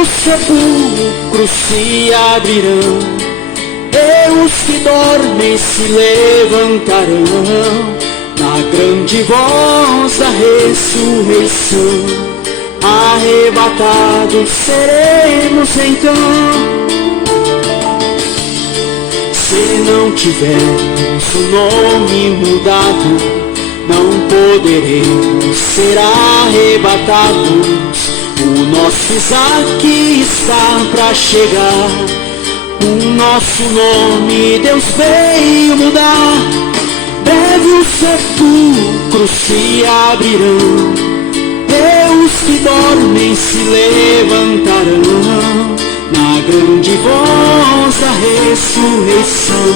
os sepulcros se abrirão, e os que dormem se levantarão, na grande voz da ressurreição. Arrebatados seremos então. Se não tivermos o nome mudado, não poderemos ser arrebatados. O nosso Isaac está para chegar, o nosso nome Deus veio mudar. Breve os sepulcros se abrirão, e os que dormem se levantarão, na grande voz da ressurreição.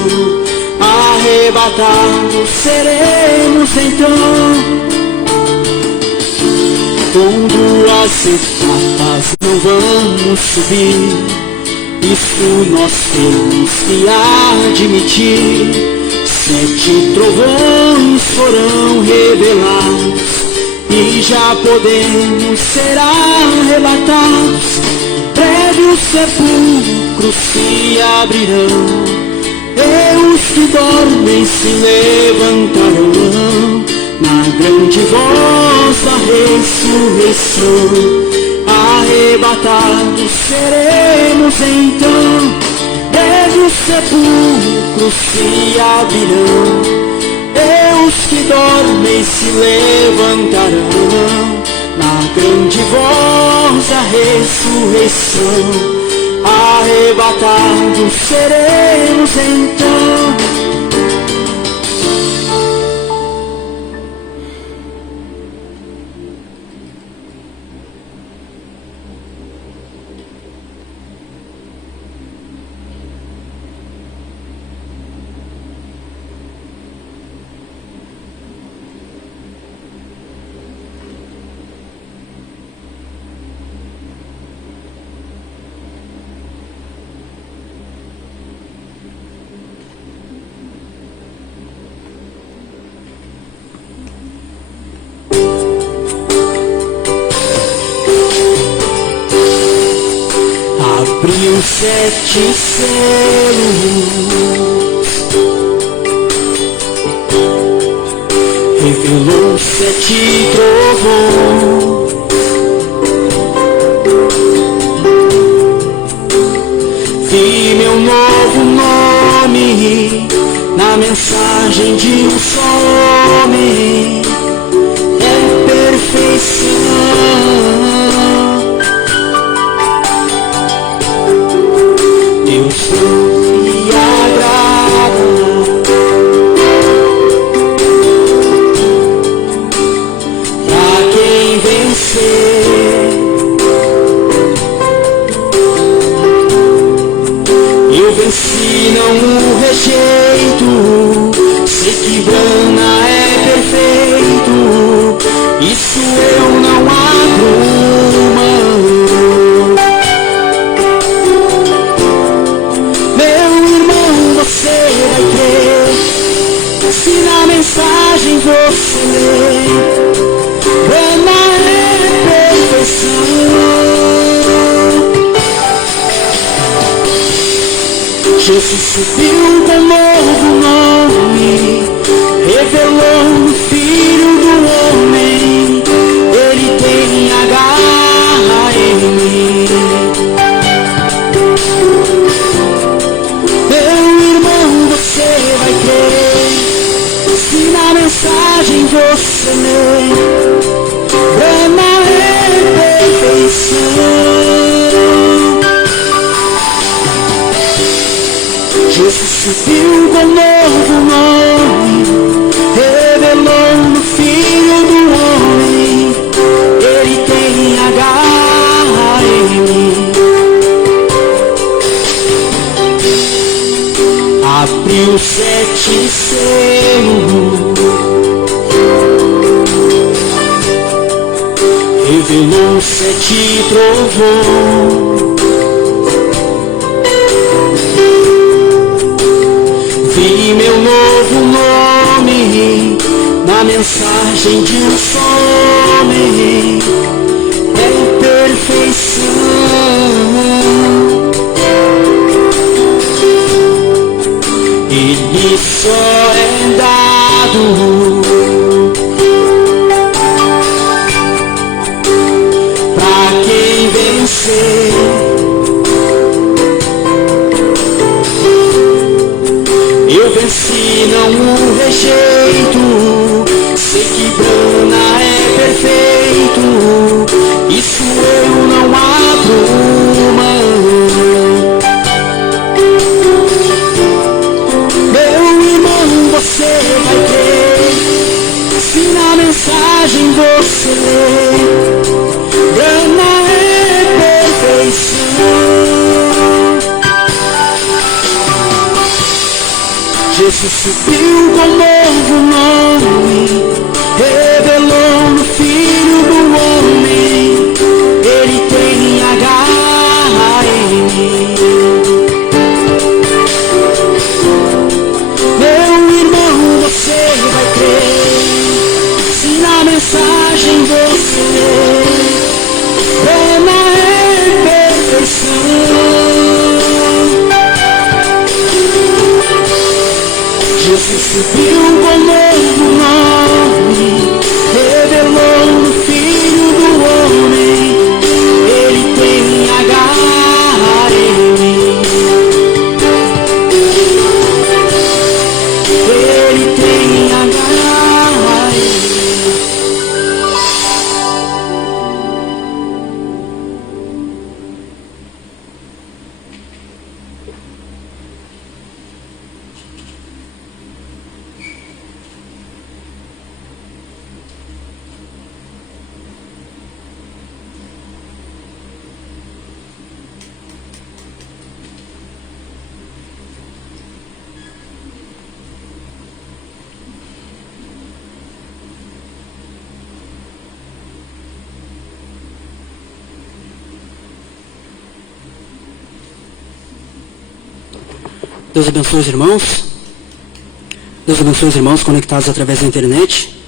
Arrebatados seremos então. Com duas etapas não vamos subir, isso nós temos que admitir. 7 trovões foram revelados, e já podemos ser arrebatados. Breve os sepulcros se abrirão, e os que dormem se levantarão, na grande voz da ressurreição. Arrebatados seremos então. Breve os sepulcros se abrirão, e os que dormem se levantarão, na grande voz da ressurreição. Arrebatados seremos então. Abriu 7 selos, revelou 7 trovões, vi meu novo nome na mensagem de um só homem. É perfeição. Deus se agrada pra quem vencer. Eu venci, não o rejeito. Sei que Brana é perfeito, isso eu não abro mão. Você vai crer, se na mensagem você lê, Brana é perfeição. Jesus subiu com novo nome, revelou o Filho do Homem. Ele tem a garra em mim. Você vai crer, se na mensagem você lê, Brana é perfeição. Jesus subiu com novo nome, revelou no Filho do Homem. Ele tem a garra em mim. Abriu 7 selos, revelou 7 trovões, vi meu novo nome na mensagem de um só homem. É perfeição. você. Eu venci, não o rejeito. Sei que Brana é perfeito. Isso eu não abro mão. Meu irmão, você vai crer. Se na mensagem você lê, Brana é perfeição. Jesus subiu com novo nome, revelou no Filho do Homem. Ele tem H.A.M. Meu irmão, você vai crer. Se na mensagem você lê, Brana é perfeição. Jesus subiu com novo nome, revelou no Filho do Homem. Ele tem H.A.M. Ele tem H.A.M. Deus abençoe os irmãos. Deus abençoe os irmãos conectados através da internet.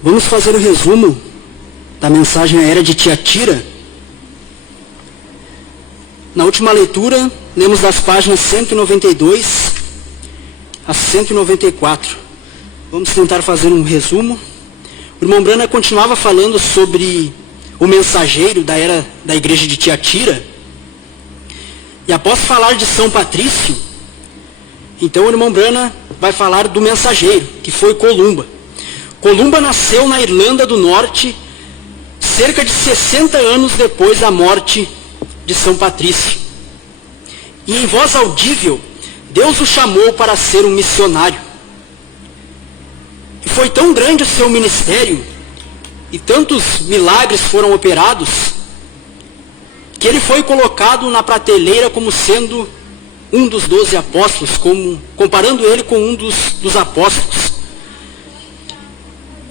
Vamos fazer o resumo da mensagem à era de Tiatira. Na última leitura, lemos das páginas 192 a 194. Vamos tentar fazer um resumo. O irmão Brana continuava falando sobre o mensageiro da era da igreja de Tiatira. E após falar de São Patrício, então o irmão Brana vai falar do mensageiro, que foi Columba. Columba nasceu na Irlanda do Norte, cerca de 60 anos depois da morte de São Patrício. E em voz audível, Deus o chamou para ser um missionário. E foi tão grande o seu ministério, e tantos milagres foram operados, que ele foi colocado na prateleira como sendo um dos 12 apóstolos, comparando ele com um dos apóstolos.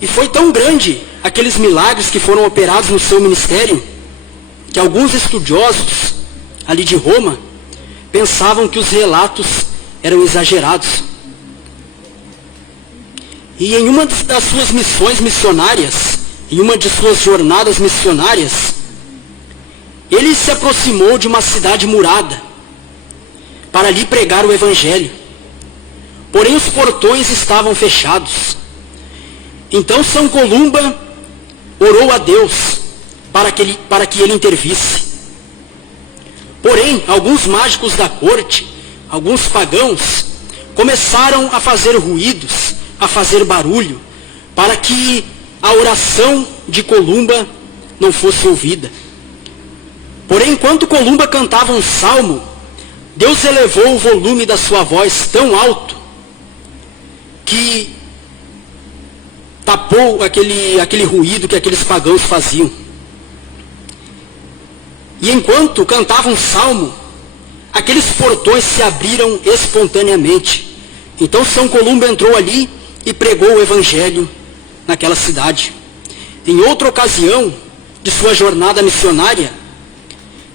E foi tão grande aqueles milagres que foram operados no seu ministério, que alguns estudiosos ali de Roma pensavam que os relatos eram exagerados. E em uma das suas missões missionárias, em uma de suas jornadas missionárias, ele se aproximou de uma cidade murada para ali pregar o evangelho. Porém os portões estavam fechados. Então São Columba orou a Deus para que ele intervisse. Porém, alguns mágicos da corte, alguns pagãos, começaram a fazer ruídos, a fazer barulho, para que a oração de Columba não fosse ouvida. Porém, enquanto Columba cantava um salmo, Deus elevou o volume da sua voz tão alto que tapou aquele ruído que aqueles pagãos faziam. E enquanto cantava um salmo, aqueles portões se abriram espontaneamente. Então São Columba entrou ali e pregou o evangelho naquela cidade. Em outra ocasião de sua jornada missionária,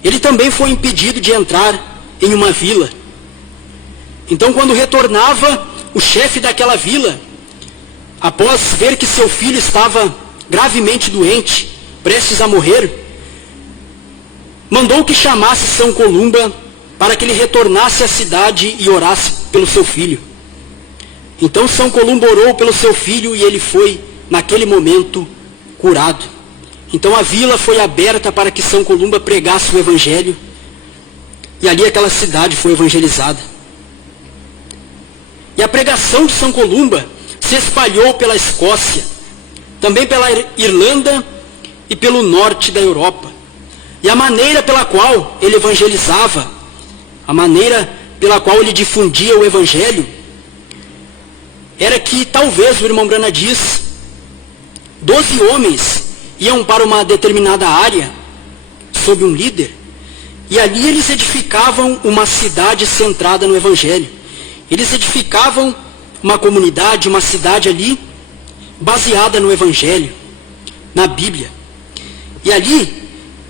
ele também foi impedido de entrar em uma vila. Então, quando retornava, o chefe daquela vila, após ver que seu filho estava gravemente doente, prestes a morrer, mandou que chamasse São Columba para que ele retornasse à cidade e orasse pelo seu filho. Então São Columba orou pelo seu filho e ele foi, naquele momento, curado. Então a vila foi aberta para que São Columba pregasse o evangelho, e ali aquela cidade foi evangelizada. E a pregação de São Columba se espalhou pela Escócia, também pela Irlanda e pelo norte da Europa. E a maneira pela qual ele evangelizava, a maneira pela qual ele difundia o evangelho, era que talvez, o irmão Brana diz, 12 homens iam para uma determinada área, sob um líder, e ali eles edificavam uma cidade centrada no evangelho. Eles edificavam uma comunidade, uma cidade ali, baseada no evangelho, na Bíblia. E ali,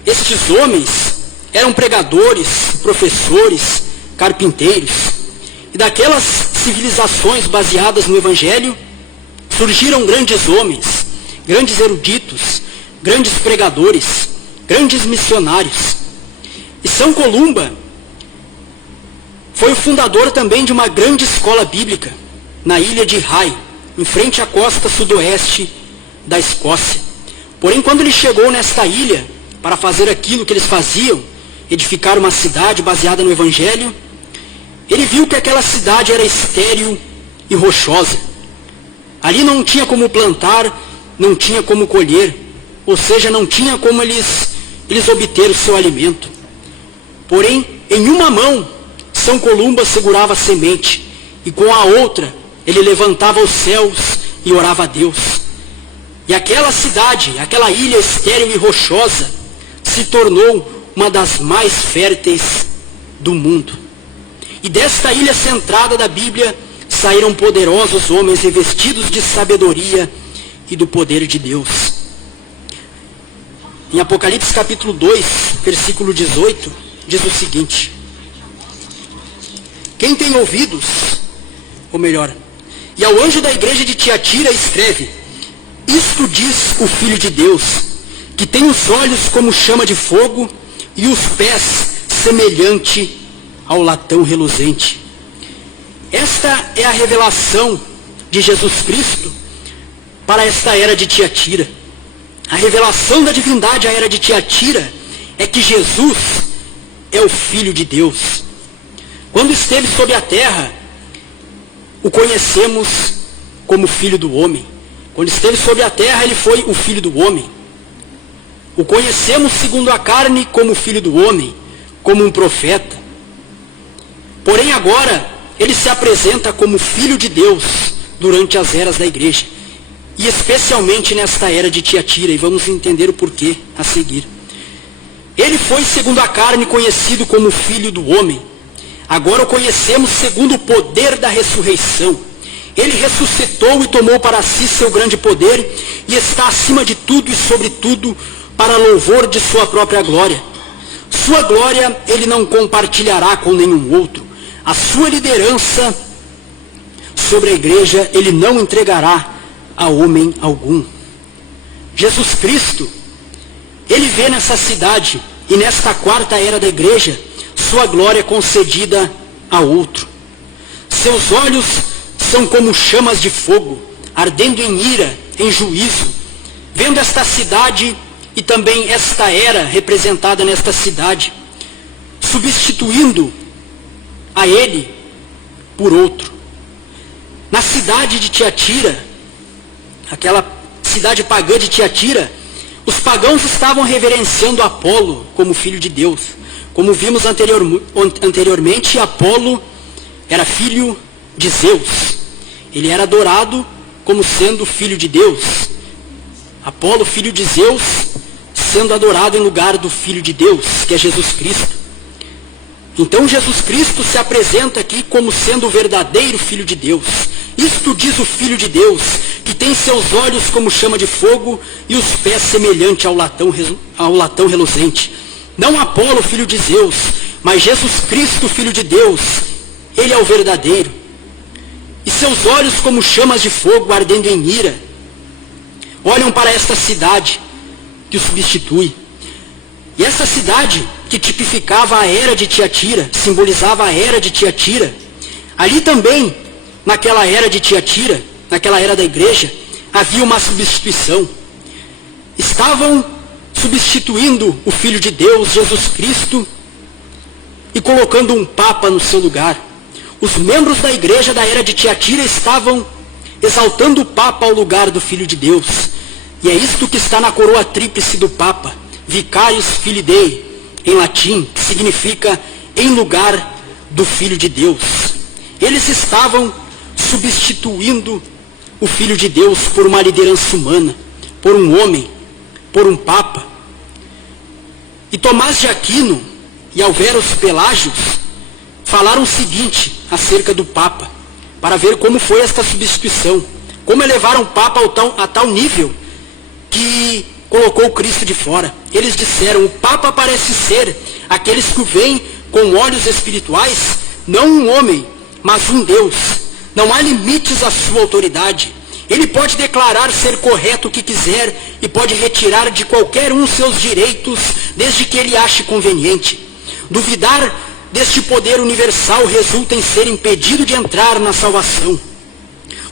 estes homens eram pregadores, professores, carpinteiros. E daquelas civilizações baseadas no evangelho, surgiram grandes homens, grandes eruditos, grandes pregadores, grandes missionários. E São Columba foi o fundador também de uma grande escola bíblica, na ilha de Rye, em frente à costa sudoeste da Escócia. Porém, quando ele chegou nesta ilha, para fazer aquilo que eles faziam, edificar uma cidade baseada no evangelho, ele viu que aquela cidade era estéril e rochosa. Ali não tinha como plantar, não tinha como colher, ou seja, não tinha como eles obter o seu alimento. Porém, em uma mão, São Columba segurava a semente, e com a outra, ele levantava os céus e orava a Deus. E aquela cidade, aquela ilha estéril e rochosa, se tornou uma das mais férteis do mundo. E desta ilha centrada da Bíblia, saíram poderosos homens revestidos de sabedoria e do poder de Deus. Em Apocalipse capítulo 2, versículo 18, diz o seguinte: quem tem ouvidos, ou melhor, e ao anjo da igreja de Tiatira escreve: isto diz o Filho de Deus, que tem os olhos como chama de fogo e os pés semelhante ao latão reluzente. Esta é a revelação de Jesus Cristo para esta era de Tiatira. A revelação da divindade à era de Tiatira é que Jesus é o Filho de Deus. Quando esteve sobre a terra, o conhecemos como Filho do Homem. Quando esteve sobre a terra, ele foi o Filho do Homem. O conhecemos segundo a carne como Filho do Homem, como um profeta. Porém agora, ele se apresenta como Filho de Deus durante as eras da igreja. E especialmente nesta era de Tiatira, e vamos entender o porquê a seguir. Ele foi, segundo a carne, conhecido como Filho do Homem. Agora o conhecemos segundo o poder da ressurreição. Ele ressuscitou e tomou para si seu grande poder, e está acima de tudo e sobre tudo, para louvor de sua própria glória. Sua glória ele não compartilhará com nenhum outro. A sua liderança sobre a igreja ele não entregará a homem algum. Jesus Cristo, ele vê nessa cidade e nesta quarta era da igreja sua glória concedida a outro. Seus olhos são como chamas de fogo, ardendo em ira, em juízo, vendo esta cidade e também esta era representada nesta cidade, substituindo a ele por outro. Na cidade de Tiatira, aquela cidade pagã de Tiatira, os pagãos estavam reverenciando Apolo como filho de Deus. Como vimos anteriormente, Apolo era filho de Zeus. Ele era adorado como sendo filho de Deus. Apolo, filho de Zeus, sendo adorado em lugar do Filho de Deus, que é Jesus Cristo. Então Jesus Cristo se apresenta aqui como sendo o verdadeiro Filho de Deus. Isto diz o Filho de Deus, que tem seus olhos como chama de fogo e os pés semelhante ao latão reluzente. Não Apolo, filho de Zeus, mas Jesus Cristo, Filho de Deus. Ele é o verdadeiro. E seus olhos como chamas de fogo ardendo em ira, olham para esta cidade que o substitui. E essa cidade que tipificava a era de Tiatira, simbolizava a era de Tiatira, ali também, naquela era de Tiatira, naquela era da igreja, havia uma substituição. Estavam substituindo o Filho de Deus, Jesus Cristo, e colocando um Papa no seu lugar. Os membros da igreja da era de Tiatira estavam exaltando o Papa ao lugar do Filho de Deus. E é isto que está na coroa tríplice do Papa, Vicarius Filii Dei, em latim, que significa em lugar do Filho de Deus. Eles estavam substituindo o Filho de Deus por uma liderança humana, por um homem, por um Papa. E Tomás de Aquino e Alvéros Pelágios falaram o seguinte acerca do Papa, para ver como foi esta substituição, como elevaram o Papa a tal nível que colocou o Cristo de fora. Eles disseram: o Papa parece ser aqueles que o veem com olhos espirituais, não um homem, mas um Deus. Não há limites à sua autoridade. Ele pode declarar ser correto o que quiser e pode retirar de qualquer um seus direitos, desde que ele ache conveniente. Duvidar deste poder universal resulta em ser impedido de entrar na salvação.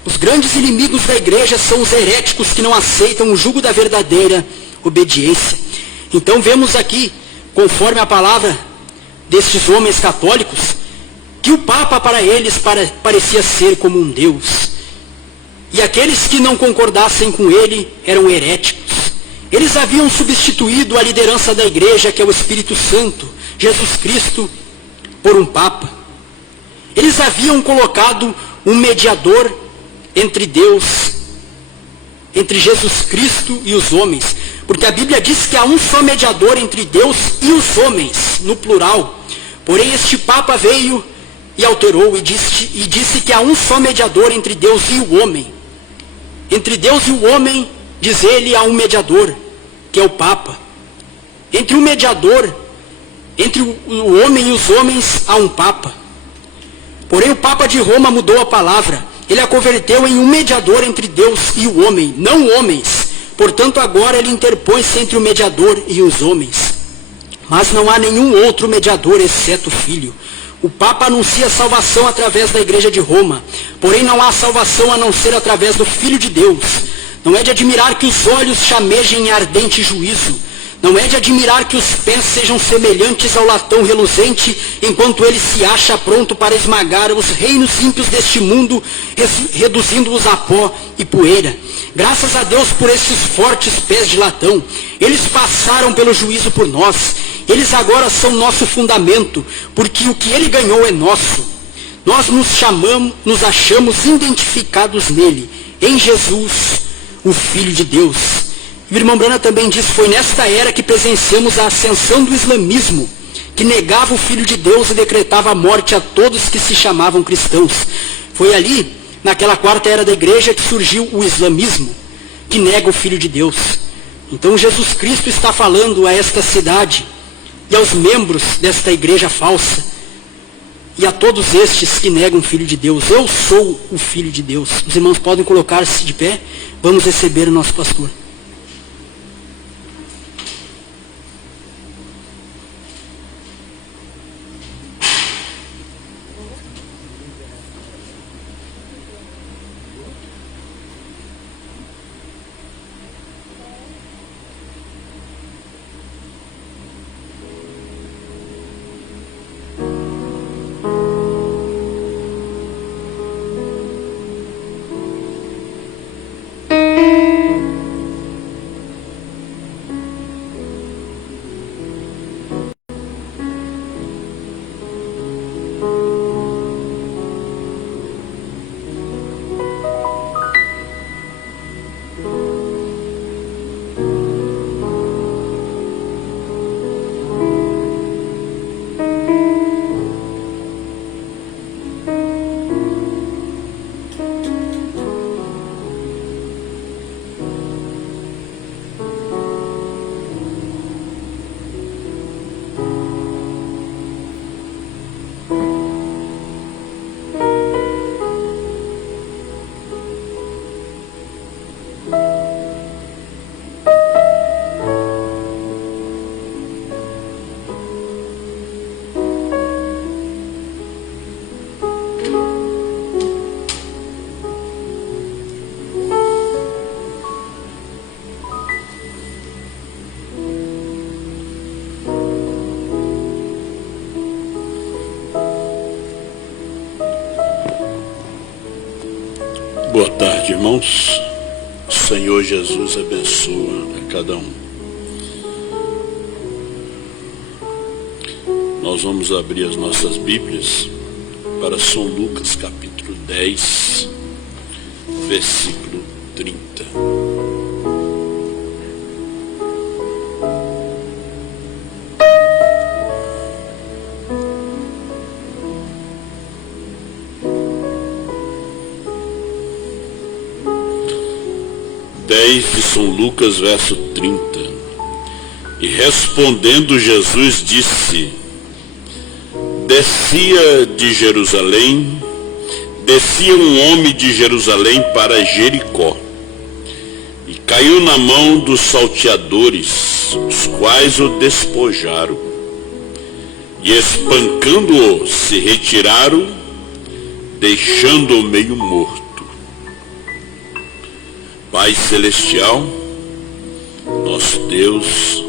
Os grandes inimigos da igreja são os heréticos que não aceitam o jugo da verdadeira obediência. Então vemos aqui, conforme a palavra destes homens católicos, que o Papa para eles parecia ser como um Deus. E aqueles que não concordassem com ele eram heréticos. Eles haviam substituído a liderança da igreja, que é o Espírito Santo, Jesus Cristo, por um Papa. Eles haviam colocado um mediador entre Deus, entre Jesus Cristo e os homens. Porque a Bíblia diz que há um só mediador entre Deus e os homens, no plural. Porém, este Papa veio e alterou e disse que há um só mediador entre Deus e o homem. Entre Deus e o homem, diz ele, há um mediador, que é o Papa. Entre o mediador, entre o homem e os homens, há um Papa. Porém, o Papa de Roma mudou a palavra. Ele a converteu em um mediador entre Deus e o homem, não homens. Portanto, agora ele interpõe-se entre o mediador e os homens. Mas não há nenhum outro mediador, exceto o Filho. O Papa anuncia a salvação através da Igreja de Roma. Porém, não há salvação a não ser através do Filho de Deus. Não é de admirar que os olhos chamejem em ardente juízo. Não é de admirar que os pés sejam semelhantes ao latão reluzente, enquanto ele se acha pronto para esmagar os reinos ímpios deste mundo, reduzindo-os a pó e poeira. Graças a Deus por esses fortes pés de latão. Eles passaram pelo juízo por nós. Eles agora são nosso fundamento, porque o que ele ganhou é nosso. Nós nos achamos identificados nele, em Jesus, o Filho de Deus. O irmão Brana também diz: foi nesta era que presenciamos a ascensão do islamismo, que negava o Filho de Deus e decretava a morte a todos que se chamavam cristãos. Foi ali, naquela quarta era da igreja, que surgiu o islamismo, que nega o Filho de Deus. Então Jesus Cristo está falando a esta cidade e aos membros desta igreja falsa e a todos estes que negam o Filho de Deus: eu sou o Filho de Deus. Os irmãos podem colocar-se de pé, vamos receber o nosso pastor. Boa tarde, irmãos. O Senhor Jesus abençoa a cada um. Nós vamos abrir as nossas Bíblias para São Lucas, capítulo 10, versículo 30. De São Lucas, verso 30. E respondendo Jesus disse: descia um homem de Jerusalém para Jericó, e caiu na mão dos salteadores, os quais o despojaram, e espancando-o se retiraram, deixando-o meio morto. Pai Celestial, nosso Deus,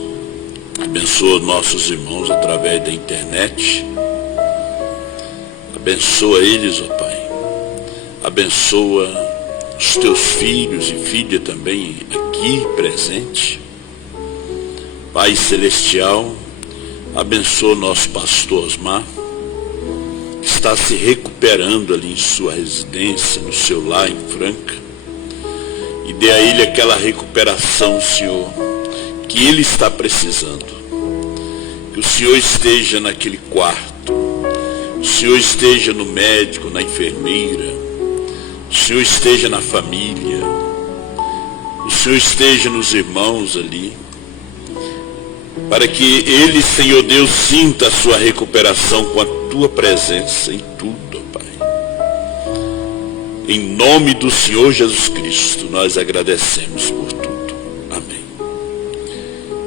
abençoa nossos irmãos através da internet. Abençoa eles, ó Pai. Abençoa os teus filhos e filha também aqui presente. Pai Celestial, abençoa nosso pastor Osmar, que está se recuperando ali em sua residência, no seu lar em Franca. E dê a ele aquela recuperação, Senhor, que ele está precisando. Que o Senhor esteja naquele quarto, o Senhor esteja no médico, na enfermeira, o Senhor esteja na família, o Senhor esteja nos irmãos ali, para que ele, Senhor Deus, sinta a sua recuperação com a tua presença em tudo. Em nome do Senhor Jesus Cristo, nós agradecemos por tudo. Amém.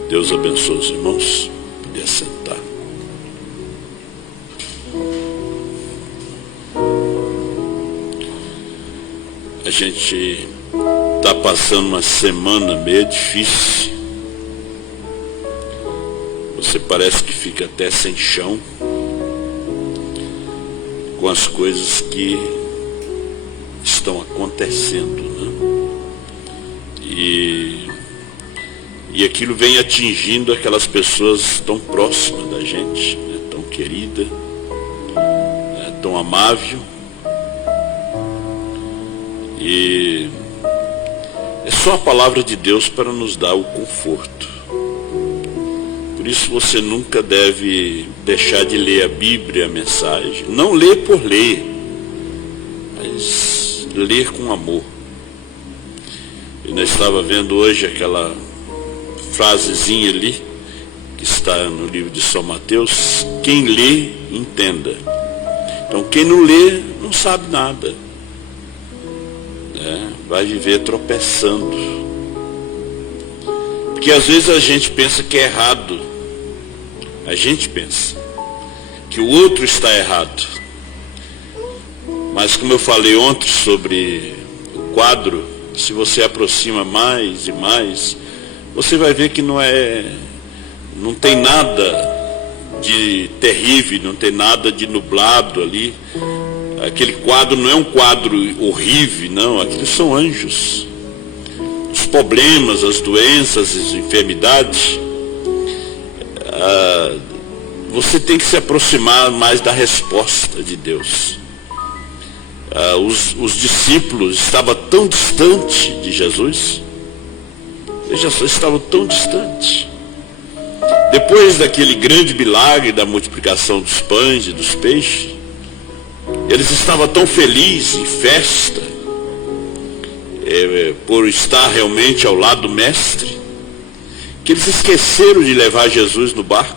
Deus abençoe os irmãos. Poder sentar. A gente está passando uma semana meio difícil. Você parece que fica até sem chão com as coisas que estão acontecendo, né? E aquilo vem atingindo aquelas pessoas tão próximas da gente, né? Tão querida, né? Tão amável. E é só a palavra de Deus para nos dar o conforto. Por isso você nunca deve deixar de ler a Bíblia, a mensagem. Não ler por ler, mas ler com amor. Eu ainda estava vendo hoje aquela frasezinha ali, que está no livro de São Mateus: quem lê, entenda. Então quem não lê, não sabe nada, né? Vai viver tropeçando. Porque às vezes a gente pensa que é errado. A gente pensa que o outro está errado. Mas como eu falei ontem sobre o quadro, se você aproxima mais e mais, você vai ver que não tem nada de terrível, não tem nada de nublado ali. Aquele quadro não é um quadro horrível, não, aqueles são anjos. Os problemas, as doenças, as enfermidades, você tem que se aproximar mais da resposta de Deus. Os discípulos estavam tão distantes de Jesus. Veja só, estavam tão distantes. Depois daquele grande milagre da multiplicação dos pães e dos peixes, eles estavam tão felizes, em festa, por estar realmente ao lado do mestre, que eles esqueceram de levar Jesus no barco.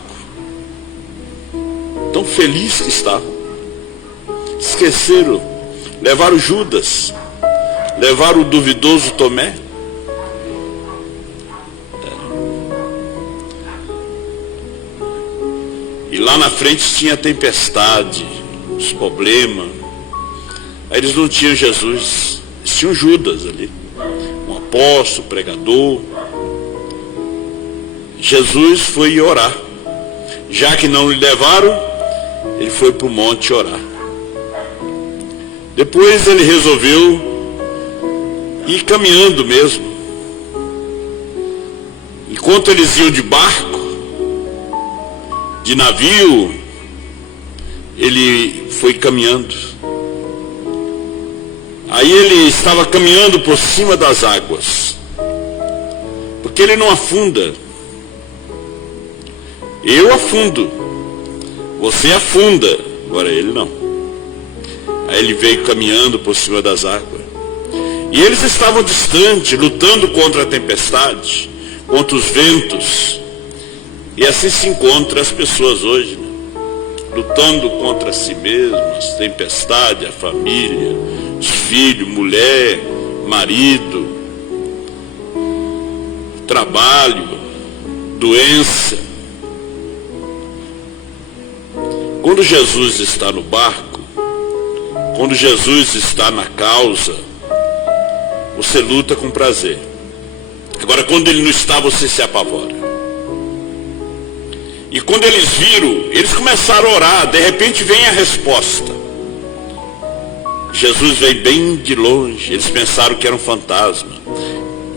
Tão felizes que estavam. Esqueceram. Levaram Judas, levaram o duvidoso Tomé. E lá na frente tinha a tempestade, os problemas. Aí eles não tinham Jesus, eles tinham Judas ali, um apóstolo, pregador. Jesus foi orar. Já que não lhe levaram, ele foi para o monte orar. Depois ele resolveu ir caminhando mesmo. Enquanto eles iam de barco, de navio, ele foi caminhando. Aí ele estava caminhando por cima das águas, porque ele não afunda. Eu afundo, você afunda, agora ele não. Aí ele veio caminhando por cima das águas. E eles estavam distantes, lutando contra a tempestade, contra os ventos. E assim se encontram as pessoas hoje, né? Lutando contra si mesmas, tempestade, a família, os filhos, mulher, marido, trabalho, doença. Quando Jesus está no barco, quando Jesus está na causa, você luta com prazer. Agora, quando ele não está, você se apavora. E quando eles viram, eles começaram a orar, de repente vem a resposta. Jesus veio bem de longe, eles pensaram que era um fantasma.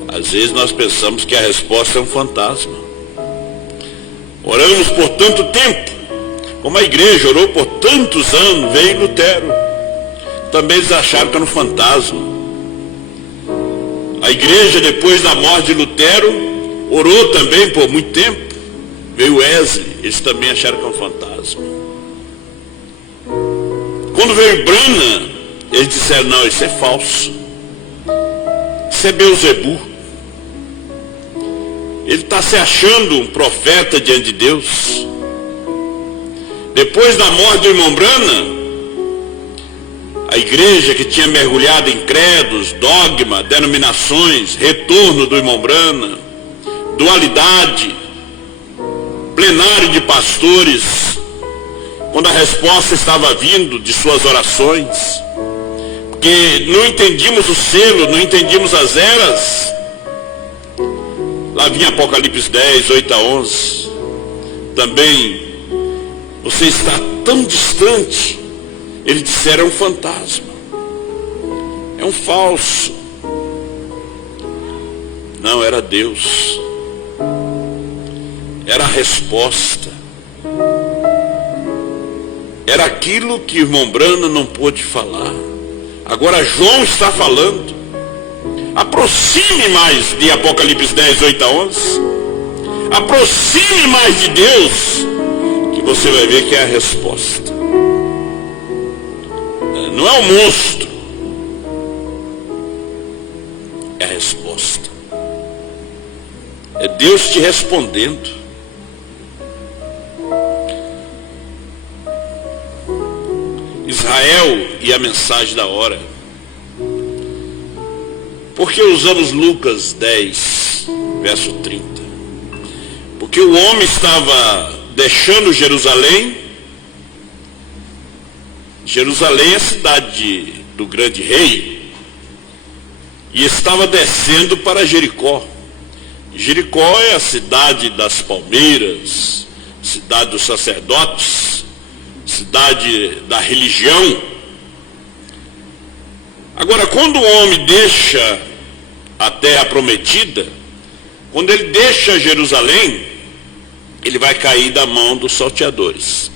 Às vezes nós pensamos que a resposta é um fantasma. Oramos por tanto tempo, como a igreja orou por tantos anos, veio Lutero. Também eles acharam que era um fantasma. A igreja, depois da morte de Lutero, orou também por muito tempo. Veio Wesley, eles também acharam que era um fantasma. Quando veio Branham, eles disseram, não, isso é falso. Isso é Beelzebub. Ele está se achando um profeta diante de Deus. Depois da morte do irmão Branham, a igreja que tinha mergulhado em credos, dogma, denominações, retorno do irmão Branham, dualidade, plenário de pastores, quando a resposta estava vindo de suas orações, porque não entendíamos o selo, não entendíamos as eras. Lá vinha Apocalipse 10, 8 a 11. Também, você está tão distante. Eles disseram, é um fantasma, é um falso. Não, era Deus. Era a resposta. Era aquilo que o irmão Branham não pôde falar. Agora João está falando. Aproxime mais de Apocalipse 10, 8 a 11. Aproxime mais de Deus, que você vai ver que é a resposta. Não é o monstro, é a resposta. É Deus te respondendo. Israel e a mensagem da hora. Por que usamos Lucas 10, verso 30? Porque o homem estava deixando Jerusalém. Jerusalém é a cidade do grande rei, e estava descendo para Jericó. Jericó é a cidade das palmeiras, cidade dos sacerdotes, cidade da religião. Agora, quando o homem deixa a terra prometida, quando ele deixa Jerusalém, ele vai cair da mão dos salteadores.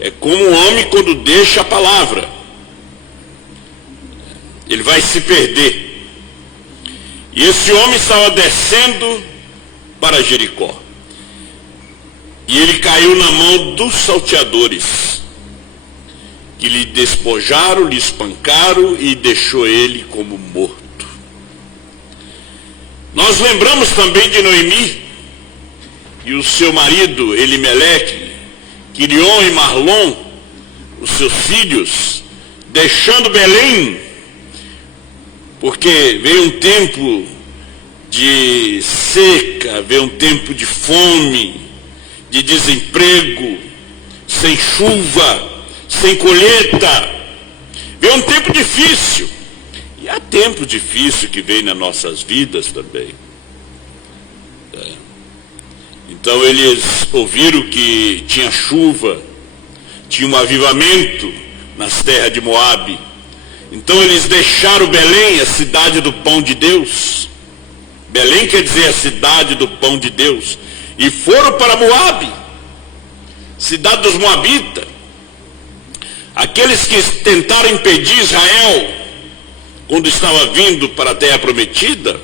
É como o homem quando deixa a palavra, ele vai se perder. E esse homem estava descendo para Jericó, e ele caiu na mão dos salteadores, que lhe despojaram, lhe espancaram e deixou ele como morto. Nós lembramos também de Noemi e o seu marido Elimeleque, Quirion e Marlon, os seus filhos, deixando Belém, porque veio um tempo de seca, veio um tempo de fome, de desemprego, sem chuva, sem colheita. Veio um tempo difícil. E há tempo difícil que vem nas nossas vidas também. Então eles ouviram que tinha chuva, tinha um avivamento nas terras de Moabe. Então eles deixaram Belém, a cidade do pão de Deus. Belém quer dizer a cidade do pão de Deus. E foram para Moabe, cidade dos Moabitas. Aqueles que tentaram impedir Israel quando estava vindo para a terra prometida.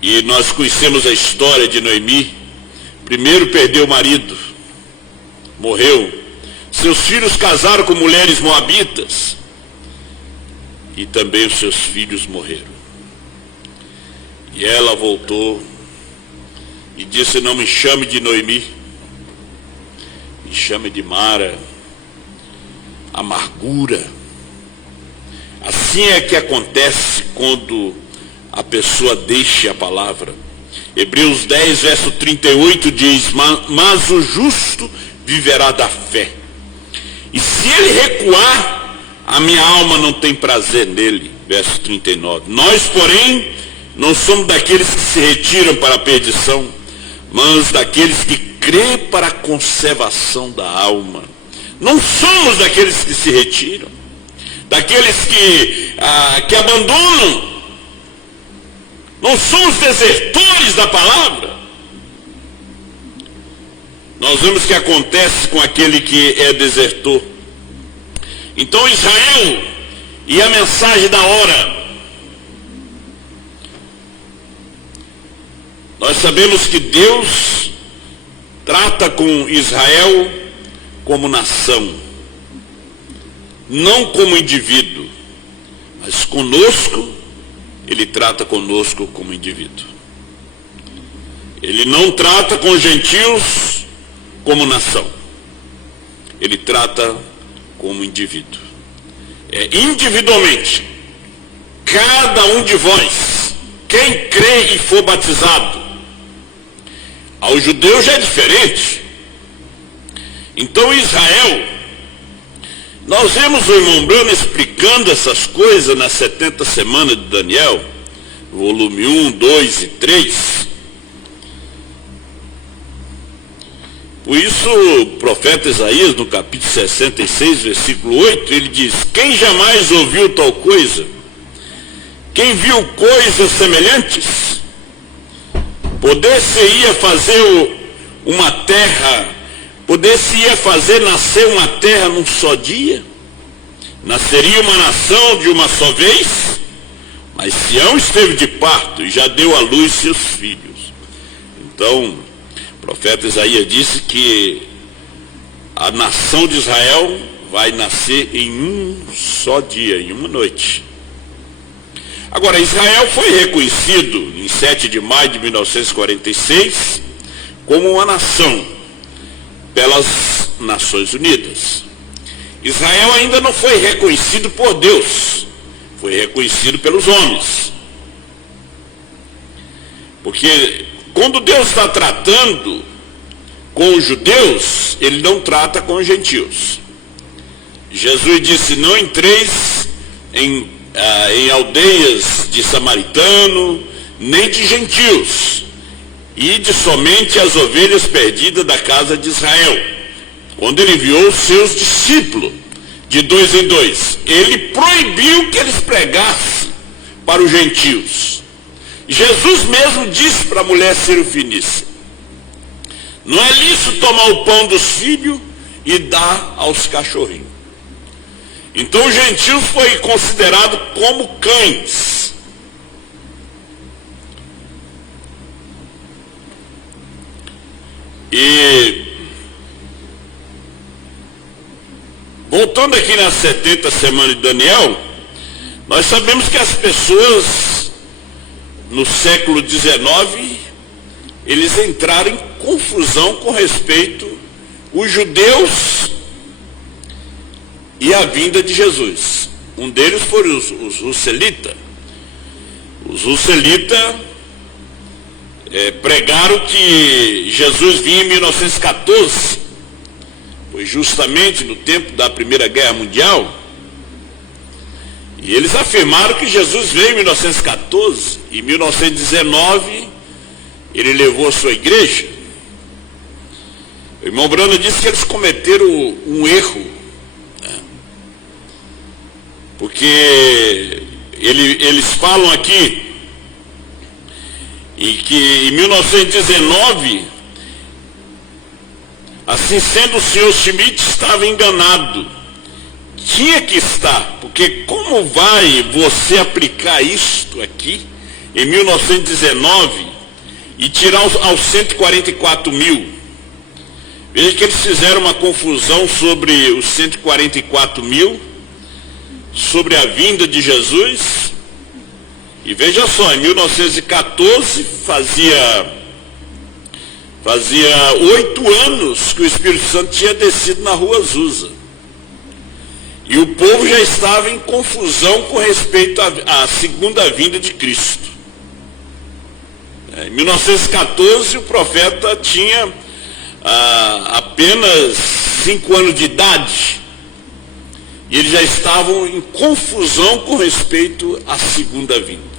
E nós conhecemos a história de Noemi. Primeiro perdeu o marido, morreu. Seus filhos casaram com mulheres moabitas. E também os seus filhos morreram. E ela voltou e disse: não me chame de Noemi, me chame de Mara, amargura. Assim é que acontece quando a pessoa deixa a palavra. Hebreus 10, verso 38 diz: mas o justo viverá da fé. E se ele recuar, a minha alma não tem prazer nele. Verso 39. Nós, porém, não somos daqueles que se retiram para a perdição, mas daqueles que crê para a conservação da alma. Não somos daqueles que se retiram, daqueles que abandonam. Não somos desertores da palavra. Nós vemos o que acontece com aquele que é desertor. Então Israel, e a mensagem da hora. Nós sabemos que Deus trata com Israel como nação, não como indivíduo, mas conosco, Ele trata conosco como indivíduo. Ele não trata com os gentios como nação, Ele trata como indivíduo. Individualmente, cada um de vós, quem crê e for batizado, aos judeus já é diferente. Então Israel, nós vemos o irmão Bruno explicando essas coisas nas 70 semanas de Daniel, volume 1, 2 e 3. Por isso o profeta Isaías, no capítulo 66, versículo 8, ele diz: quem jamais ouviu tal coisa? Quem viu coisas semelhantes? Poder-se-ia fazer uma terra, poder-se-ia fazer nascer uma terra num só dia? Nasceria uma nação de uma só vez? Mas Sião esteve de parto e já deu à luz seus filhos. Então, o profeta Isaías disse que a nação de Israel vai nascer em um só dia, em uma noite. Agora, Israel foi reconhecido em 7 de maio de 1946 como uma nação pelas Nações Unidas. Israel ainda não foi reconhecido por Deus, foi reconhecido pelos homens. Porque quando Deus está tratando com os judeus, Ele não trata com os gentios. Jesus disse: não entreis em aldeias de samaritano, nem de gentios, ide somente as ovelhas perdidas da casa de Israel. Quando Ele enviou os seus discípulos, de 2 em 2, Ele proibiu que eles pregassem para os gentios. Jesus mesmo disse para a mulher Sirofenícia: não é lícito tomar o pão dos filhos e dar aos cachorrinhos. Então os gentios foi considerado como cães. E voltando aqui nas 70 semanas de Daniel, nós sabemos que as pessoas no século XIX, eles entraram em confusão com respeito os judeus e a vinda de Jesus. Um deles foram os Russelitas. Os Russelitas pregaram que Jesus vinha em 1914, foi justamente no tempo da Primeira Guerra Mundial. E eles afirmaram que Jesus veio em 1914, e em 1919 ele levou a sua igreja. O irmão Brando disse que eles cometeram um erro, porque eles falam aqui em que em 1919, assim sendo, o senhor Schmidt estava enganado. Tinha que estar, porque como vai você aplicar isto aqui em 1919 e tirar aos 144 mil? Veja que eles fizeram uma confusão sobre os 144 mil, sobre a vinda de Jesus. E veja só, em 1914 fazia 8 anos que o Espírito Santo tinha descido na rua Azusa. E o povo já estava em confusão com respeito à segunda vinda de Cristo. Em 1914 o profeta tinha apenas 5 anos de idade. E eles já estavam em confusão com respeito à segunda vinda.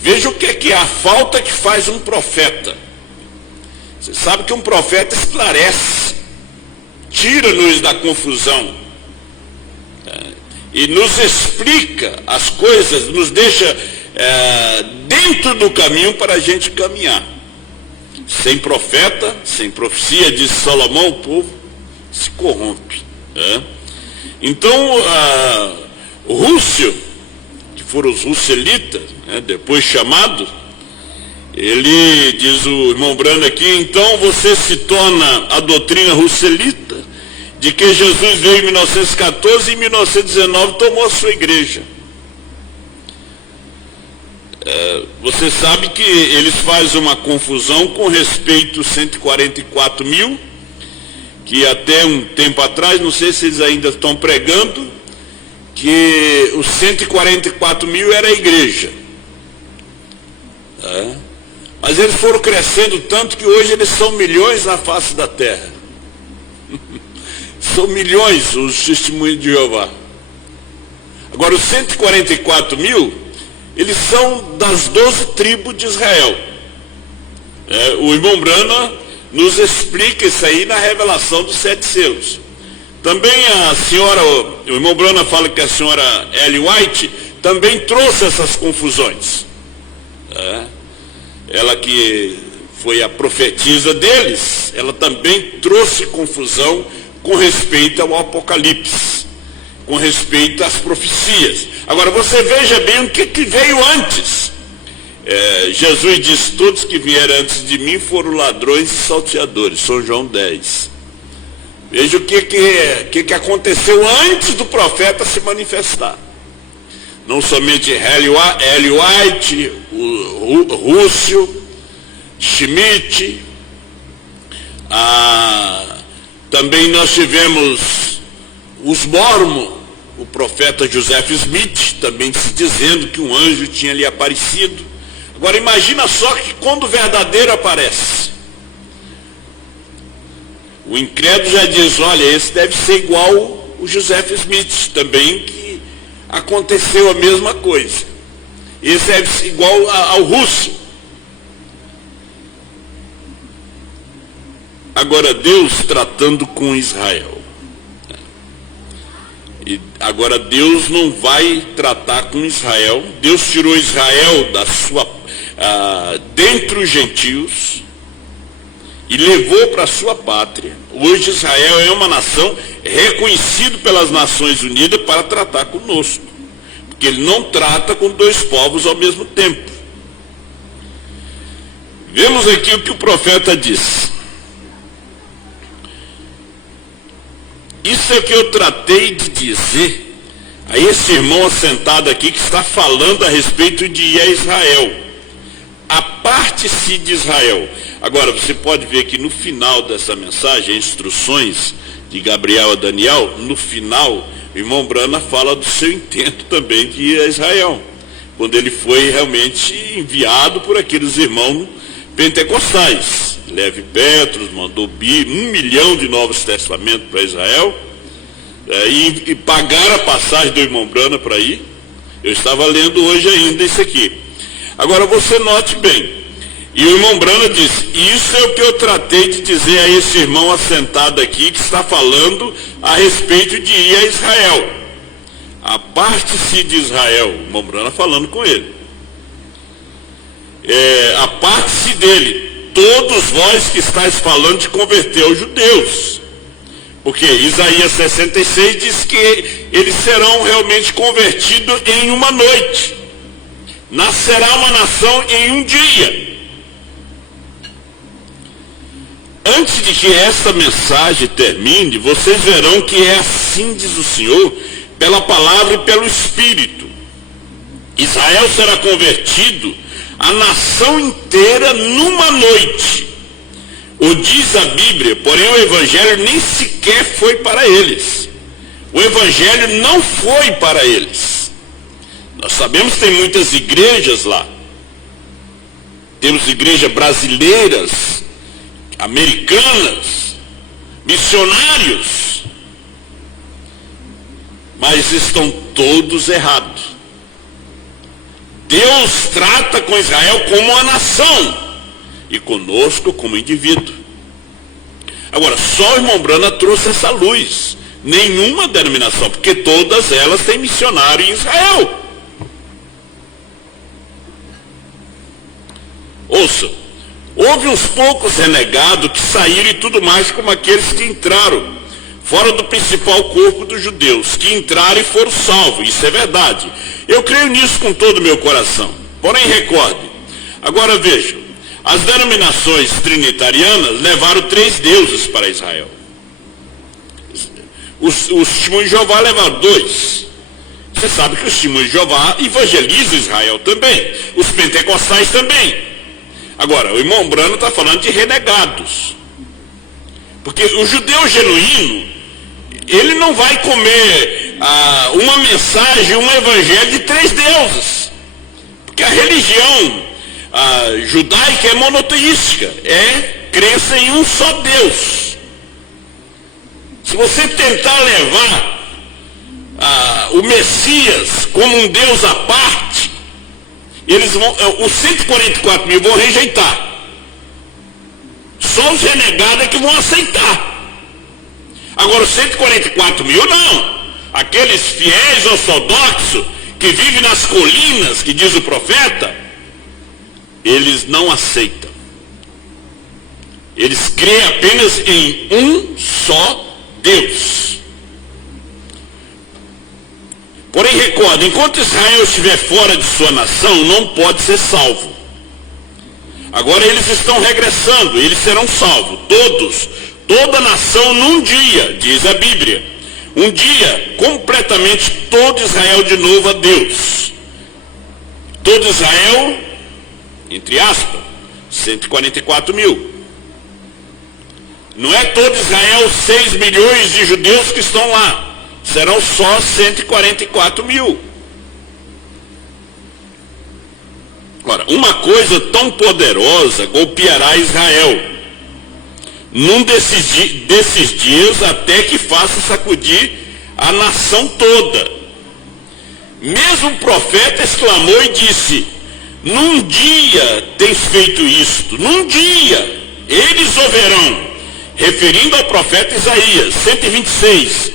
Veja o que é a falta que faz um profeta. Você sabe que um profeta esclarece, tira-nos da confusão, e nos explica as coisas, nos deixa dentro do caminho para a gente caminhar. Sem profeta, sem profecia, diz Salomão, o povo se corrompe. Então, o Rússio, que foram os russelitas, depois chamado, ele diz, o irmão Brando aqui, então você se torna a doutrina russelita, de que Jesus veio em 1914 e em 1919 tomou a sua igreja. Você sabe que eles fazem uma confusão com respeito aos 144 mil, que até um tempo atrás, não sei se eles ainda estão pregando, que os 144 mil era a igreja. Mas eles foram crescendo tanto que hoje eles são milhões na face da terra. São milhões os testemunhos de Jeová. Agora, os 144 mil, eles são das 12 tribos de Israel. O irmão Brana nos explica isso aí na revelação dos 7 selos. Também a senhora, o irmão Brana fala que a senhora Ellen White também trouxe essas confusões. Ela que foi a profetisa deles, ela também trouxe confusão com respeito ao Apocalipse, com respeito às profecias. Agora você veja bem o que veio antes. Jesus disse, todos que vieram antes de mim foram ladrões e salteadores, São João 10. Veja o que aconteceu antes do profeta se manifestar. Não somente Ellen White, o Rússio, Schmidt, também nós tivemos os Mormon, o profeta Joseph Smith, também se dizendo que um anjo tinha lhe aparecido. Agora imagina só que quando o verdadeiro aparece, o incrédulo já diz, olha, esse deve ser igual o Joseph Smith, também que aconteceu a mesma coisa. Esse deve ser igual ao Russo. Agora Deus tratando com Israel. E agora Deus não vai tratar com Israel. Deus tirou Israel da dentre os gentios e levou para a sua pátria. Hoje Israel é uma nação reconhecida pelas Nações Unidas para tratar conosco, porque ele não trata com 2 povos ao mesmo tempo. Vemos aqui o que o profeta diz. Isso é o que eu tratei de dizer a esse irmão assentado aqui que está falando a respeito de ir a Israel. Aparte-se de Israel. Agora, você pode ver que no final dessa mensagem, instruções de Gabriel a Daniel, no final, o irmão Brana fala do seu intento também de ir a Israel, quando ele foi realmente enviado por aqueles irmãos pentecostais. Levi Petros mandou 1 milhão de Novos Testamentos para Israel, e pagaram a passagem do irmão Brana para ir. Eu estava lendo hoje ainda isso aqui. Agora você note bem, e o irmão Brana diz, isso é o que eu tratei de dizer a esse irmão assentado aqui, que está falando a respeito de ir a Israel. aparte-se de Israel, Mombrana falando com ele, aparte-se dele, todos vós que estáis falando de converter aos judeus, porque Isaías 66 diz que eles serão realmente convertidos em uma noite, nascerá uma nação em um dia. Antes de que essa mensagem termine, vocês verão que é assim diz o Senhor, pela palavra e pelo Espírito. Israel será convertido, a nação inteira, numa noite. O diz a Bíblia, porém o Evangelho nem sequer foi para eles. O Evangelho não foi para eles. Nós sabemos que tem muitas igrejas lá. Temos igrejas brasileiras, americanas, missionários, mas estão todos errados. Deus trata com Israel como uma nação e conosco como indivíduo. Agora, só o irmão Brana trouxe essa luz. Nenhuma denominação, porque todas elas têm missionário em Israel. Ouça, houve uns poucos renegados que saíram e tudo mais, como aqueles que entraram fora do principal corpo dos judeus, que entraram e foram salvos. Isso é verdade. Eu creio nisso com todo o meu coração. Porém, recorde. Agora vejam, as denominações trinitarianas levaram 3 deuses para Israel. Os testemunhos de Jeová levaram 2. Você sabe que os testemunhos de Jeová evangelizam Israel também. Os pentecostais também. Agora, o irmão Brana está falando de renegados. Porque o judeu genuíno, ele não vai comer uma mensagem, um evangelho de 3 deuses. Porque a religião judaica é monoteística, é crença em um só Deus. Se você tentar levar o Messias como um Deus à parte, os 144 mil vão rejeitar. Só os renegados é que vão aceitar. Agora os 144 mil não. Aqueles fiéis ortodoxos que vivem nas colinas, que diz o profeta, eles não aceitam. Eles creem apenas em um só Deus. Porém, recorda, enquanto Israel estiver fora de sua nação, não pode ser salvo. Agora eles estão regressando, eles serão salvos, todos, toda a nação num dia, diz a Bíblia. Um dia, completamente todo Israel de novo a Deus. Todo Israel, entre aspas, 144 mil. Não é todo Israel 6 milhões de judeus que estão lá. Serão só 144 mil. Ora, uma coisa tão poderosa golpeará Israel num desses dias, até que faça sacudir a nação toda. Mesmo o profeta exclamou e disse: num dia tens feito isto, num dia eles o verão, referindo ao profeta Isaías 126,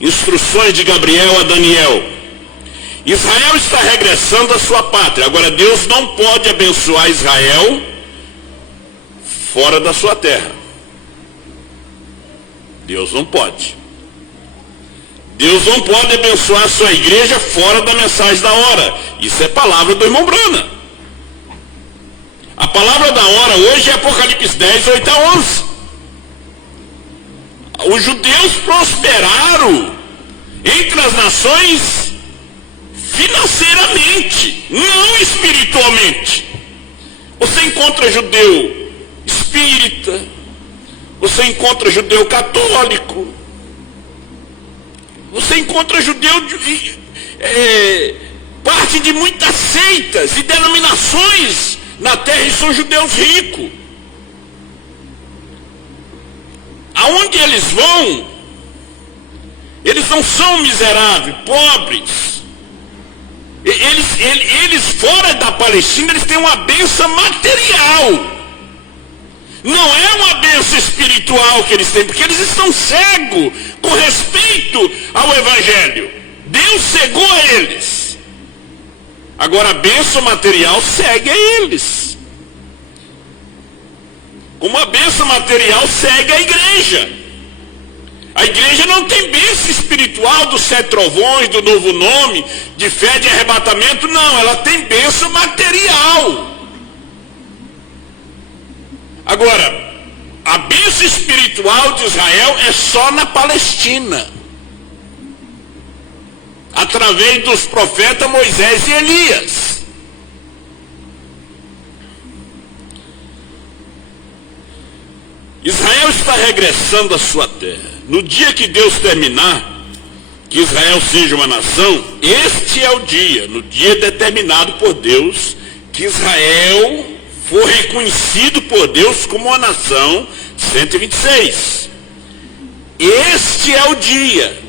instruções de Gabriel a Daniel. Israel está regressando à sua pátria. Agora, Deus não pode abençoar Israel fora da sua terra. Deus não pode. Deus não pode abençoar a sua igreja fora da mensagem da hora. Isso é palavra do irmão Brana. A palavra da hora hoje é Apocalipse 10, 8 a 11. Os judeus prosperaram entre as nações financeiramente, não espiritualmente. Você encontra judeu espírita, você encontra judeu católico, você encontra judeu parte de muitas seitas e denominações na terra, e são judeus ricos. Aonde eles vão, eles não são miseráveis, pobres. Eles fora da Palestina, eles têm uma bênção material. Não é uma bênção espiritual que eles têm, porque eles estão cegos com respeito ao Evangelho. Deus cegou a eles. Agora a bênção material segue a eles. Como a bênção material segue a igreja. A igreja não tem bênção espiritual dos 7 trovões, do novo nome, de fé, de arrebatamento, não. Ela tem bênção material. Agora, a bênção espiritual de Israel é só na Palestina, através dos profetas Moisés e Elias. Israel está regressando à sua terra. No dia que Deus terminar, que Israel seja uma nação, este é o dia, no dia determinado por Deus, que Israel for reconhecido por Deus como uma nação, 126. Este é o dia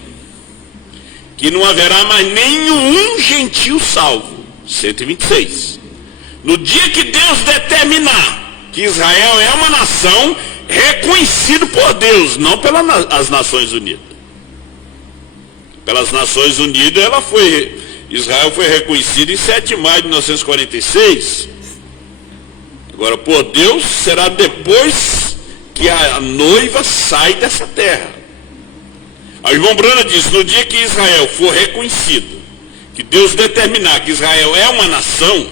que não haverá mais nenhum gentio salvo, 126. No dia que Deus determinar que Israel é uma nação reconhecido por Deus, não pelas Nações Unidas. Pelas Nações Unidas Israel foi reconhecido em 7 de maio de 1946. Agora, por Deus, será depois que a noiva sai dessa terra. A irmã Brana diz, no dia que Israel for reconhecido, que Deus determinar que Israel é uma nação,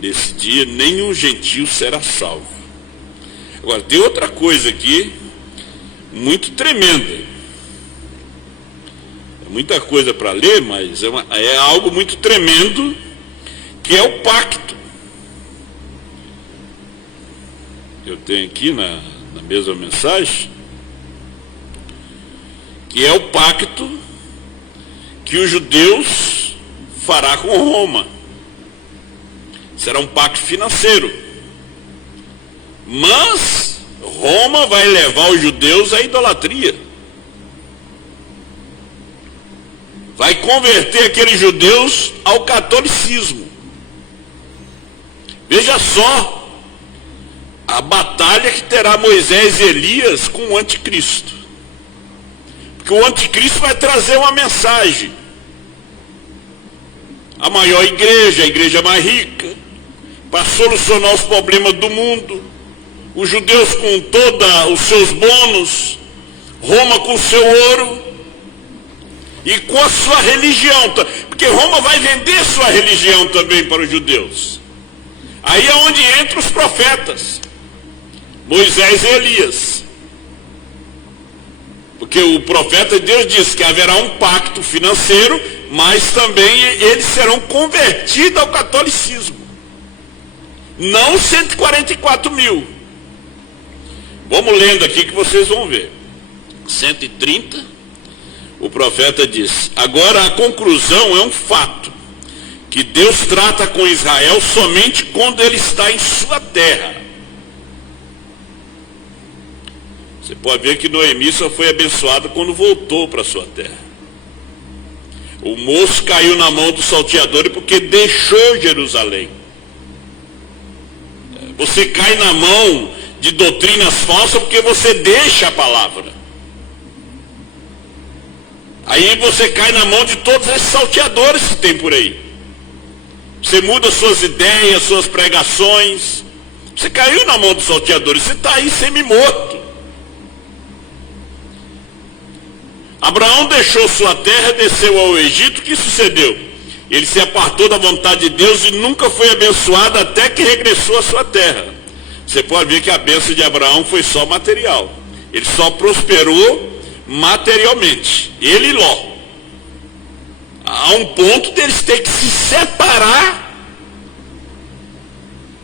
nesse dia nenhum gentio será salvo. Agora, tem outra coisa aqui, muito tremenda. É muita coisa para ler, mas é algo muito tremendo, que é o pacto. Eu tenho aqui na mesma mensagem, que é o pacto que os judeus fará com Roma. Será um pacto financeiro. Mas Roma vai levar os judeus à idolatria. Vai converter aqueles judeus ao catolicismo. Veja só a batalha que terá Moisés e Elias com o anticristo. Porque o anticristo vai trazer uma mensagem. A maior igreja, a igreja mais rica, para solucionar os problemas do mundo. Os judeus com todos os seus bônus, Roma com o seu ouro e com a sua religião, porque Roma vai vender sua religião também para os judeus. Aí é onde entram os profetas, Moisés e Elias. Porque o profeta de Deus diz que haverá um pacto financeiro, mas também eles serão convertidos ao catolicismo. Não 144 mil. Vamos lendo aqui que vocês vão ver. 130, o profeta diz, agora a conclusão é um fato, que Deus trata com Israel somente quando ele está em sua terra. Você pode ver que Noemi só foi abençoada quando voltou para sua terra. O moço caiu na mão do salteador porque deixou Jerusalém. Você cai na mão de doutrinas falsas porque você deixa a palavra. Aí você cai na mão de todos esses salteadores que tem por aí. Você muda suas ideias, suas pregações. Você caiu na mão dos salteadores, você está aí semi-morto. Abraão deixou sua terra, desceu ao Egito. O que sucedeu? Ele se apartou da vontade de Deus e nunca foi abençoado até que regressou à sua terra. Você pode ver que a bênção de Abraão foi só material. Ele só prosperou materialmente. Ele e Ló. Há um ponto deles ter que se separar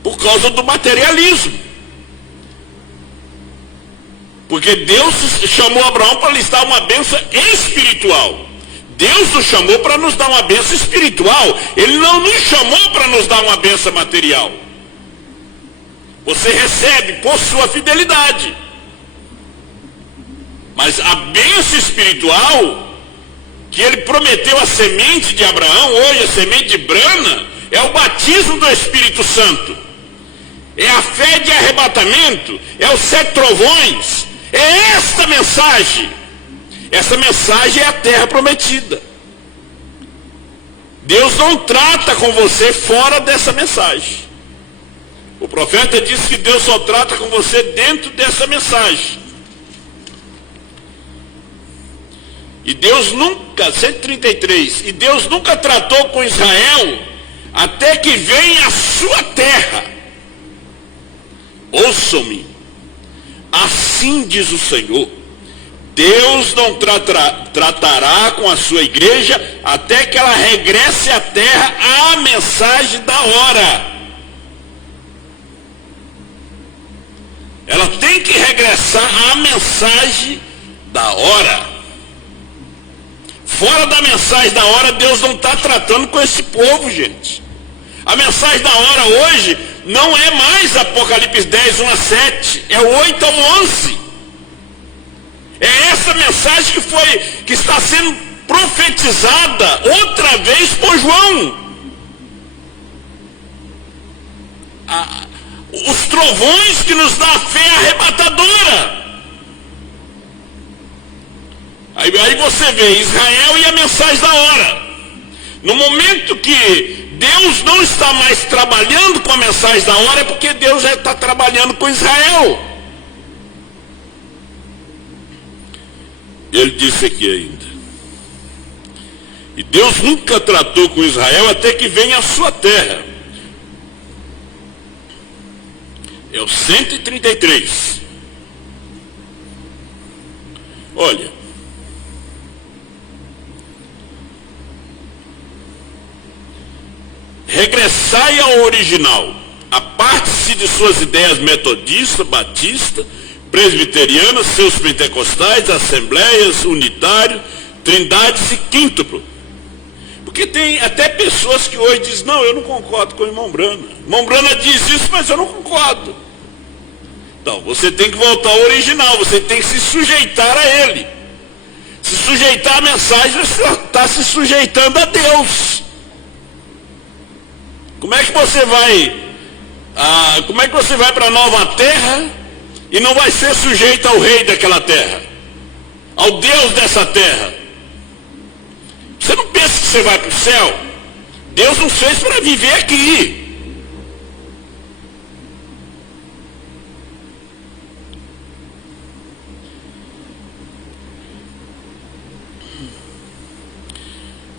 por causa do materialismo. Porque Deus chamou Abraão para lhes dar uma bênção espiritual. Deus nos chamou para nos dar uma bênção espiritual. Ele não nos chamou para nos dar uma bênção material. Você recebe por sua fidelidade. Mas a bênção espiritual que ele prometeu à semente de Abraão, hoje a semente de Brana, é o batismo do Espírito Santo. É a fé de arrebatamento, é os 7 trovões. É esta mensagem. Essa mensagem é a terra prometida. Deus não trata com você fora dessa mensagem. O profeta disse que Deus só trata com você dentro dessa mensagem. E Deus nunca, 133, e Deus nunca tratou com Israel até que venha a sua terra. Ouçam-me, assim diz o Senhor, Deus não tratará com a sua igreja até que ela regresse à terra à mensagem da hora. Ela tem que regressar à mensagem da hora. Fora da mensagem da hora, Deus não está tratando com esse povo, gente. A mensagem da hora hoje não é mais Apocalipse 10, 1 a 7, é 8 ao 11. É essa mensagem que está sendo profetizada outra vez por João. Os trovões que nos dá a fé arrebatadora. Aí você vê Israel e a mensagem da hora. No momento que Deus não está mais trabalhando com a mensagem da hora, é porque Deus já está trabalhando com Israel. Ele disse aqui ainda: e Deus nunca tratou com Israel até que venha a sua terra. É o 133. Olha, regressai ao original, aparte-se de suas ideias metodistas, batistas, presbiterianas, seus pentecostais, assembleias, unitários, trindades e quíntuplo. Porque tem até pessoas que hoje dizem: não, eu não concordo com o irmão Brana. O irmão Brana diz isso, mas eu não concordo. Então, você tem que voltar ao original, você tem que se sujeitar a ele. Se sujeitar à mensagem, você está se sujeitando a Deus. Como é que você vai para a nova terra e não vai ser sujeito ao rei daquela terra, ao Deus dessa terra? Você não pensa que você vai para o céu? Deus nos fez para viver aqui.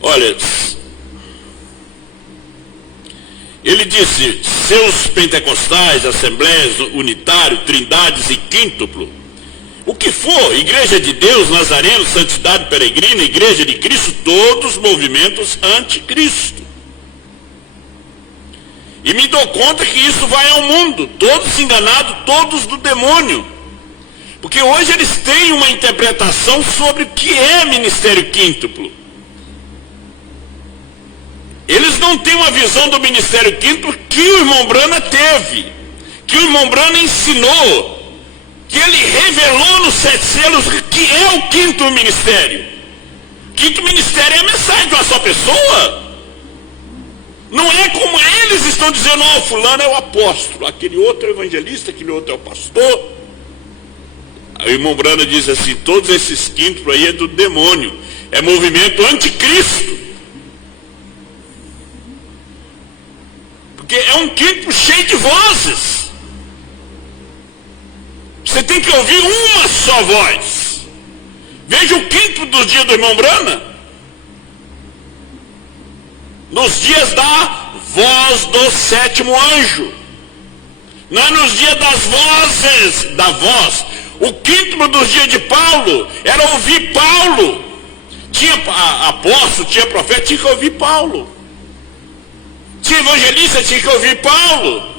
Olha, ele disse: seus pentecostais, assembleias, unitário, trindades e quíntuplo, o que for, igreja de Deus, nazareno, santidade peregrina, igreja de Cristo, todos movimentos anticristo. E me dou conta que isso vai ao mundo, todos enganados, todos do demônio. Porque hoje eles têm uma interpretação sobre o que é ministério quíntuplo. Eles não têm uma visão do ministério quíntuplo que o irmão Brana teve, que o irmão Brana ensinou, que ele revelou nos 7 selos que é o quinto ministério. Quinto ministério é a mensagem de uma só pessoa. Não é como eles estão dizendo: ó, fulano é o apóstolo, aquele outro é o evangelista, aquele outro é o pastor. Aí o irmão Brana diz assim: todos esses quíntuplos aí é do demônio, é movimento anticristo. Porque é um quíntuplo cheio de vozes. Você tem que ouvir uma só voz. Veja o quíntuplo dos dias do irmão Brana. Nos dias da voz do 7º anjo. Não é nos dias das vozes, da voz. O quíntuplo dos dias de Paulo era ouvir Paulo. Tinha apóstolo, tinha profeta, tinha que ouvir Paulo. Tinha evangelista, tinha que ouvir Paulo.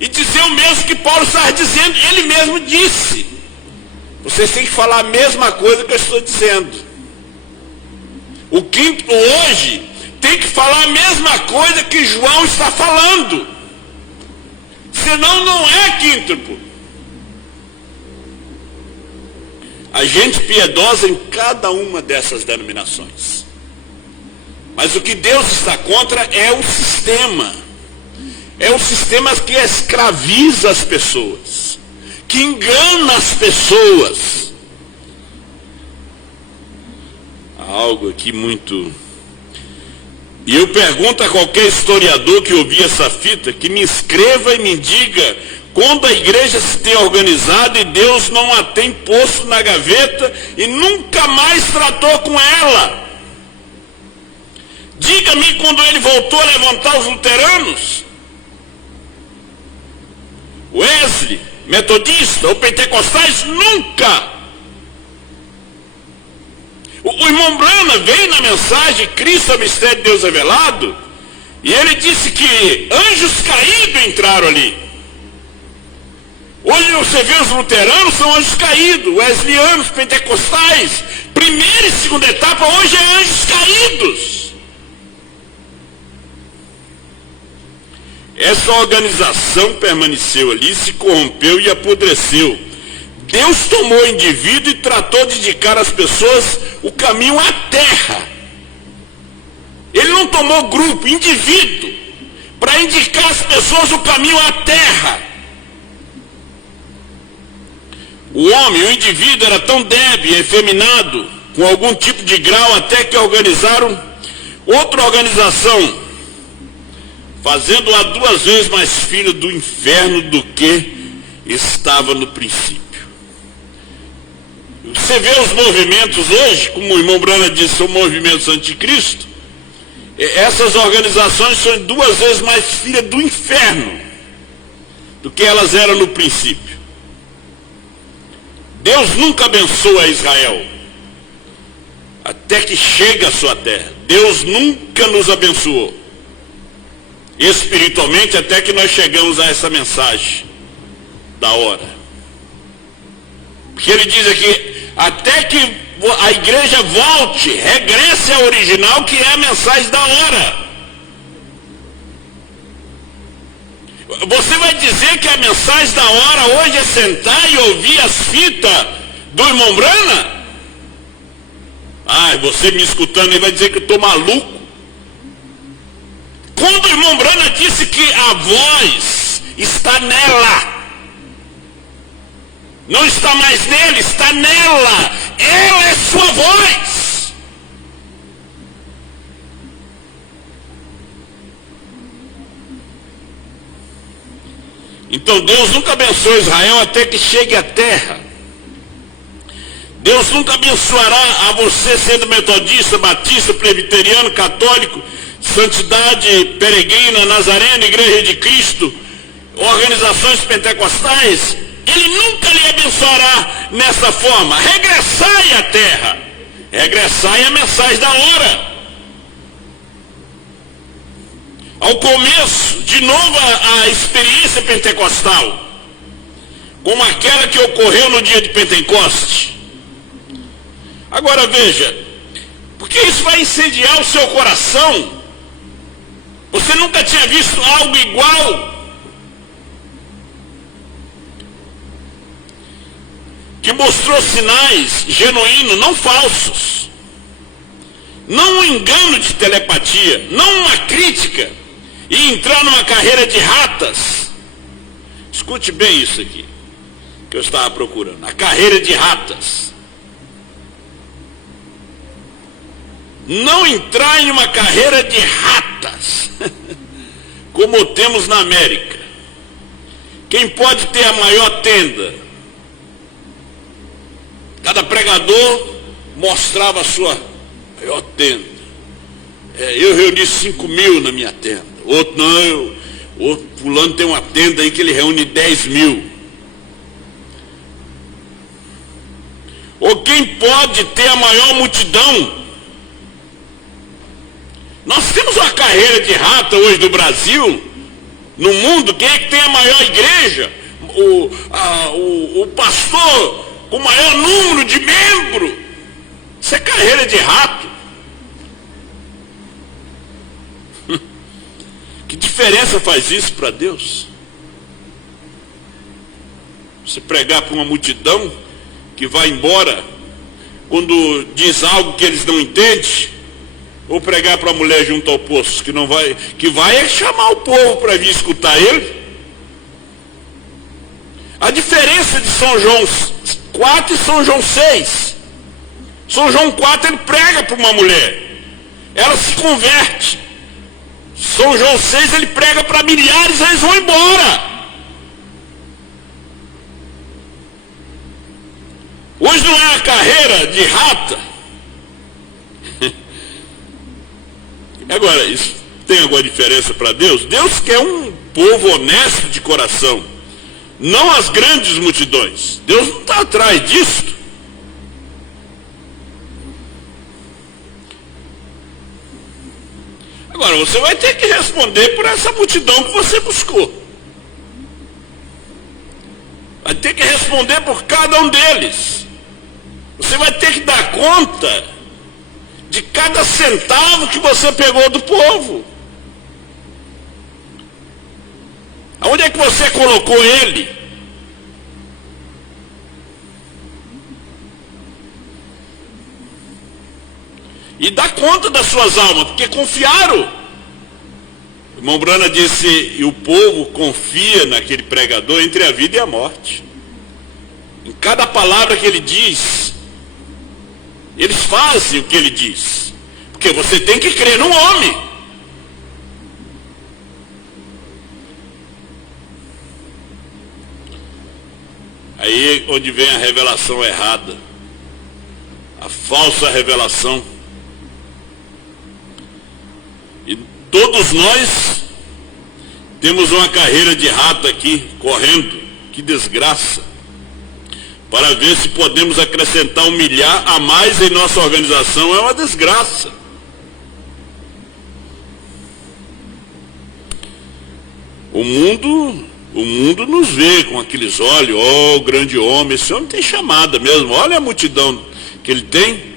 E dizer o mesmo que Paulo estava dizendo. Ele mesmo disse: vocês têm que falar a mesma coisa que eu estou dizendo. O quíntuplo hoje tem que falar a mesma coisa que João está falando. Senão não é quíntuplo. A gente piedosa em cada uma dessas denominações. Mas o que Deus está contra é o sistema. É o sistema que escraviza as pessoas, que engana as pessoas. Há algo aqui muito E eu pergunto a qualquer historiador que ouvir essa fita, que me escreva e me diga quando a igreja se tem organizado e Deus não a tem posto na gaveta e nunca mais tratou com ela. Diga-me quando ele voltou a levantar os luteranos, Wesley, metodista ou pentecostais, nunca. O irmão Branham veio na mensagem Cristo é o mistério de Deus revelado, e ele disse que anjos caídos entraram ali. Hoje você vê os luteranos, são anjos caídos, wesleyanos, pentecostais, primeira e segunda etapa, hoje é anjos caídos. Essa organização permaneceu ali, se corrompeu e apodreceu. Deus tomou o indivíduo e tratou de indicar às pessoas o caminho à terra. Ele não tomou grupo, indivíduo, para indicar às pessoas o caminho à terra. O homem, o indivíduo era tão débil, efeminado, com algum tipo de grau, até que organizaram outra organização, fazendo-a 2 vezes mais filho do inferno do que estava no princípio. Você vê os movimentos hoje, como o irmão Branham disse, são movimentos anticristo. Essas organizações são 2 vezes mais filhas do inferno do que elas eram no princípio. Deus nunca abençoa Israel até que chega à sua terra. Deus nunca nos abençoou espiritualmente até que nós chegamos a essa mensagem da hora. Porque ele diz aqui, até que a igreja volte, regresse ao original, que é a mensagem da hora. Você vai dizer que a mensagem da hora hoje é sentar e ouvir as fitas do irmão Branham? Ah, você me escutando aí vai dizer que eu estou maluco. Quando o irmão Branham disse que a voz está nela, não está mais nele, está nela. Ela é sua voz. Então Deus nunca abençoa Israel até que chegue à terra. Deus nunca abençoará a você sendo metodista, batista, presbiteriano, católico, santidade peregrina, nazarena, igreja de Cristo, organizações pentecostais. Ele nunca lhe abençoará nessa forma. Regressai à terra. Regressai à mensagem da hora. Ao começo, de novo, a experiência pentecostal, como aquela que ocorreu no dia de Pentecoste. Agora veja, porque isso vai incendiar o seu coração. Você nunca tinha visto algo igual. Que mostrou sinais genuínos, não falsos. Não um engano de telepatia, não uma crítica, e entrar numa carreira de ratas. Escute bem isso aqui, que eu estava procurando. A carreira de ratas. Não entrar em uma carreira de ratas, como temos na América. Quem pode ter a maior tenda? Cada pregador mostrava a sua maior tenda. Eu reuni 5.000 na minha tenda. Outro não, outro fulano tem uma tenda aí que ele reúne 10.000. Ou quem pode ter a maior multidão? Nós temos uma carreira de rata hoje do Brasil, no mundo. Quem é que tem a maior igreja? O pastor com o maior número de membros. Isso é carreira de rato. Que diferença faz isso para Deus? Você pregar para uma multidão que vai embora quando diz algo que eles não entendem, ou pregar para a mulher junto ao poço que vai é chamar o povo para vir escutar ele. A diferença de São João 4 e São João 6. São João 4 ele prega para uma mulher, ela se converte. São João 6, ele prega para milhares, eles vão embora. Hoje não é uma carreira de rata. Agora, isso tem alguma diferença para Deus? Deus quer um povo honesto de coração, não as grandes multidões. Deus não está atrás disso. Agora, você vai ter que responder por essa multidão que você buscou. Vai ter que responder por cada um deles. Você vai ter que dar conta de cada centavo que você pegou do povo. Aonde é que você colocou ele? E dá conta das suas almas, porque confiaram. O irmão Brana disse, e o povo confia naquele pregador entre a vida e a morte. Em cada palavra que ele diz, eles fazem o que ele diz. Porque você tem que crer no homem. Aí onde vem a revelação errada, a falsa revelação. E todos nós temos uma carreira de rato aqui, correndo, que desgraça, para ver se podemos acrescentar 1 milhar a mais em nossa organização. É uma desgraça. O mundo nos vê com aqueles olhos, ó, o grande homem, esse homem tem chamada mesmo, olha a multidão que ele tem.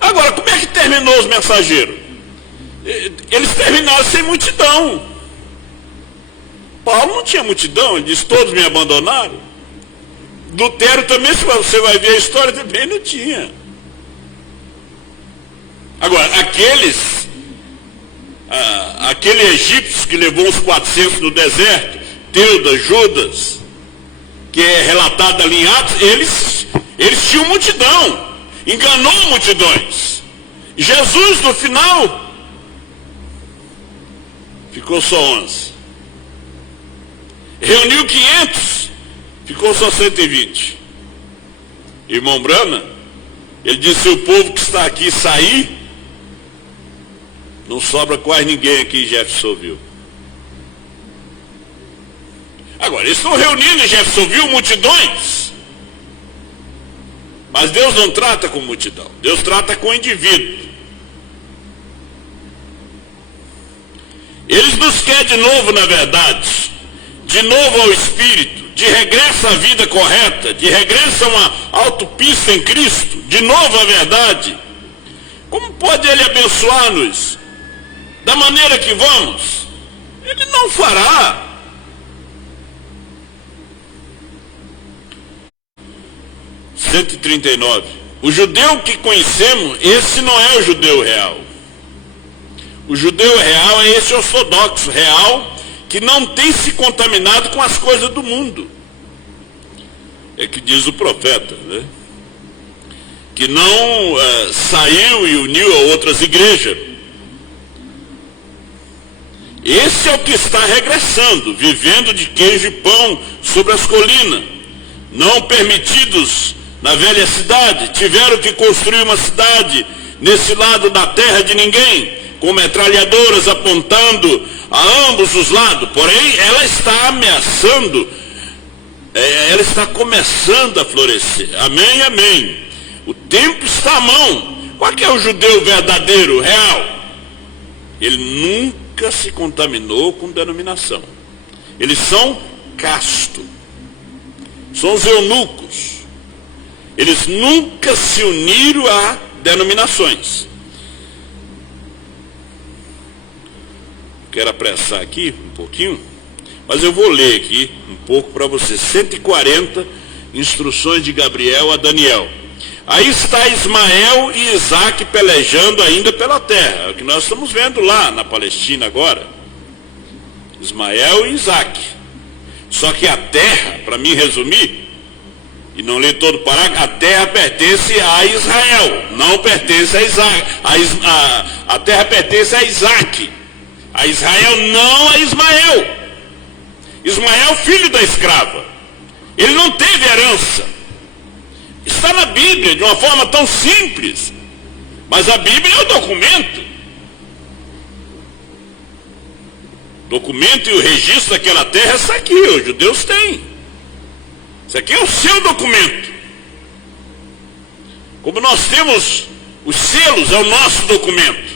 Agora, como é que terminou os mensageiros? Eles terminaram sem multidão. Paulo não tinha multidão, ele disse, todos me abandonaram. Lutero também, se você vai ver a história, também não tinha. Agora, aquele egípcio que levou uns 400 no deserto, Teudas, Judas, que é relatado ali em Atos, eles tinham multidão, enganou multidões. Jesus, no final, ficou só 11. Reuniu 500, ficou só 120. Irmão Brana, ele disse, se o povo que está aqui sair, não sobra quase ninguém aqui em Jeffersonville. Agora, eles estão reunindo em Jeffersonville multidões. Mas Deus não trata com multidão. Deus trata com indivíduo. Eles nos querem de novo, na verdade, de novo ao Espírito, de regresso à vida correta, de regresso a uma autopista em Cristo, de novo à verdade. Como pode Ele abençoar-nos da maneira que vamos? Ele não fará. 139. O judeu que conhecemos, esse não é o judeu real. O judeu real é esse ortodoxo real, que não tem se contaminado com as coisas do mundo. É que diz o profeta, né? Que não saiu e uniu a outras igrejas. Esse é o que está regressando, vivendo de queijo e pão sobre as colinas, não permitidos na velha cidade. Tiveram que construir uma cidade nesse lado da terra de ninguém, com metralhadoras apontando a ambos os lados. Porém, ela está ameaçando, ela está começando a florescer. Amém, amém. O tempo está à mão. Qual que é o judeu verdadeiro, real? Ele nunca se contaminou com denominação. Eles são castos. São os eunucos. Eles nunca se uniram a denominações. Quero apressar aqui um pouquinho, mas eu vou ler aqui um pouco para você. 140 instruções de Gabriel a Daniel. Aí está Ismael e Isaac pelejando ainda pela terra. É o que nós estamos vendo lá na Palestina agora. Ismael e Isaac. Só que a terra, para mim resumir, e não ler todo o parágrafo, a terra pertence a Israel, não pertence a Isaac. A terra pertence a Isaac. A Israel, não a Ismael. Ismael, filho da escrava. Ele não teve herança. Está na Bíblia de uma forma tão simples. Mas a Bíblia é o documento. O documento e o registro daquela terra está aqui, os judeus têm. Isso aqui é o seu documento. Como nós temos os selos, é o nosso documento.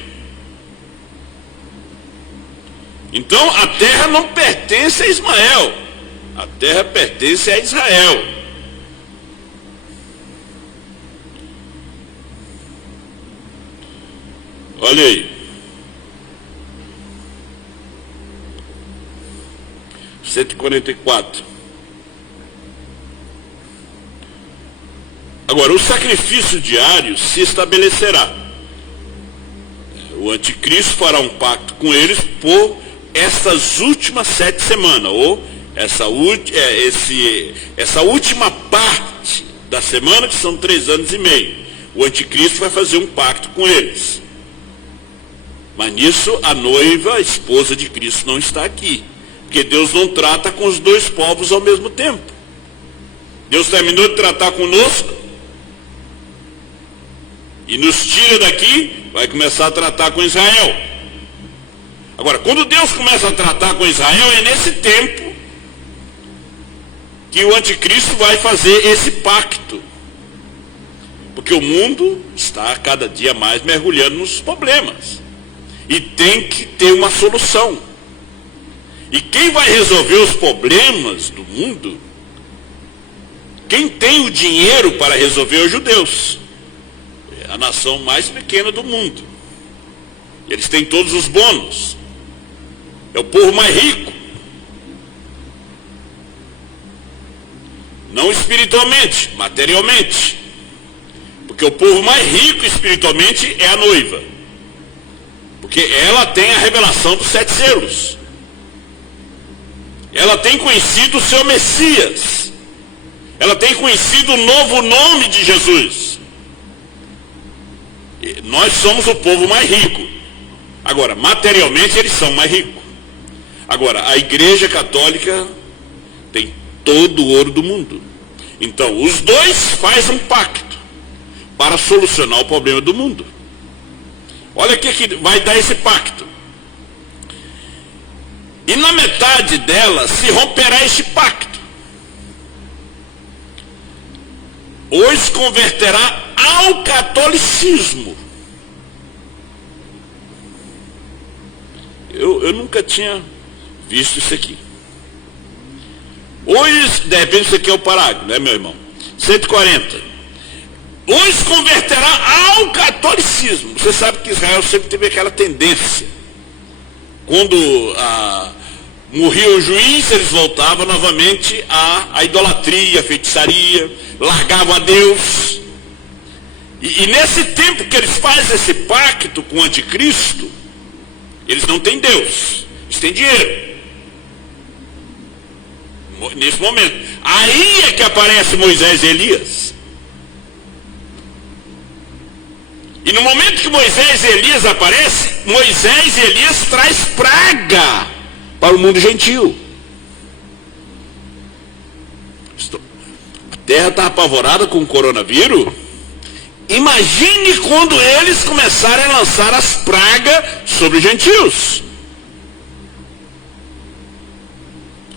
Então a terra não pertence a Ismael, a terra pertence a Israel. Olha aí. 144. Agora, o sacrifício diário se estabelecerá. O anticristo fará um pacto com eles por estas últimas 7 semanas, ou essa última parte da semana, que são 3 anos e meio. O anticristo vai fazer um pacto com eles. Mas nisso a noiva, a esposa de Cristo, não está aqui. Porque Deus não trata com os dois povos ao mesmo tempo. Deus terminou de tratar conosco e nos tira daqui, vai começar a tratar com Israel. Agora, quando Deus começa a tratar com Israel, é nesse tempo que o anticristo vai fazer esse pacto. Porque o mundo está cada dia mais mergulhando nos problemas. E tem que ter uma solução. E quem vai resolver os problemas do mundo, quem tem o dinheiro para resolver é os judeus. É a nação mais pequena do mundo. Eles têm todos os bônus. É o povo mais rico. Não espiritualmente, materialmente. Porque o povo mais rico espiritualmente é a noiva. Porque ela tem a revelação dos 7 selos. Ela tem conhecido o seu Messias. Ela tem conhecido o novo nome de Jesus. E nós somos o povo mais rico. Agora, materialmente eles são mais ricos. Agora, a Igreja Católica tem todo o ouro do mundo. Então, os dois fazem um pacto para solucionar o problema do mundo. Olha o que vai dar esse pacto. E na metade dela se romperá este pacto. Os converterá ao catolicismo. Eu nunca tinha visto isso aqui. De repente isso aqui é o parágrafo, né, meu irmão? 140. Os converterá ao catolicismo. Você sabe que Israel sempre teve aquela tendência. Quando morria o juiz, eles voltavam novamente à idolatria, à feitiçaria, largavam a Deus. E nesse tempo que eles fazem esse pacto com o anticristo, eles não têm Deus, eles têm dinheiro. Nesse momento. Aí é que aparece Moisés e Elias. E no momento que Moisés e Elias aparecem, Moisés e Elias traz praga para o mundo gentil. A terra está apavorada com o coronavírus. Imagine quando eles começarem a lançar as pragas sobre os gentios.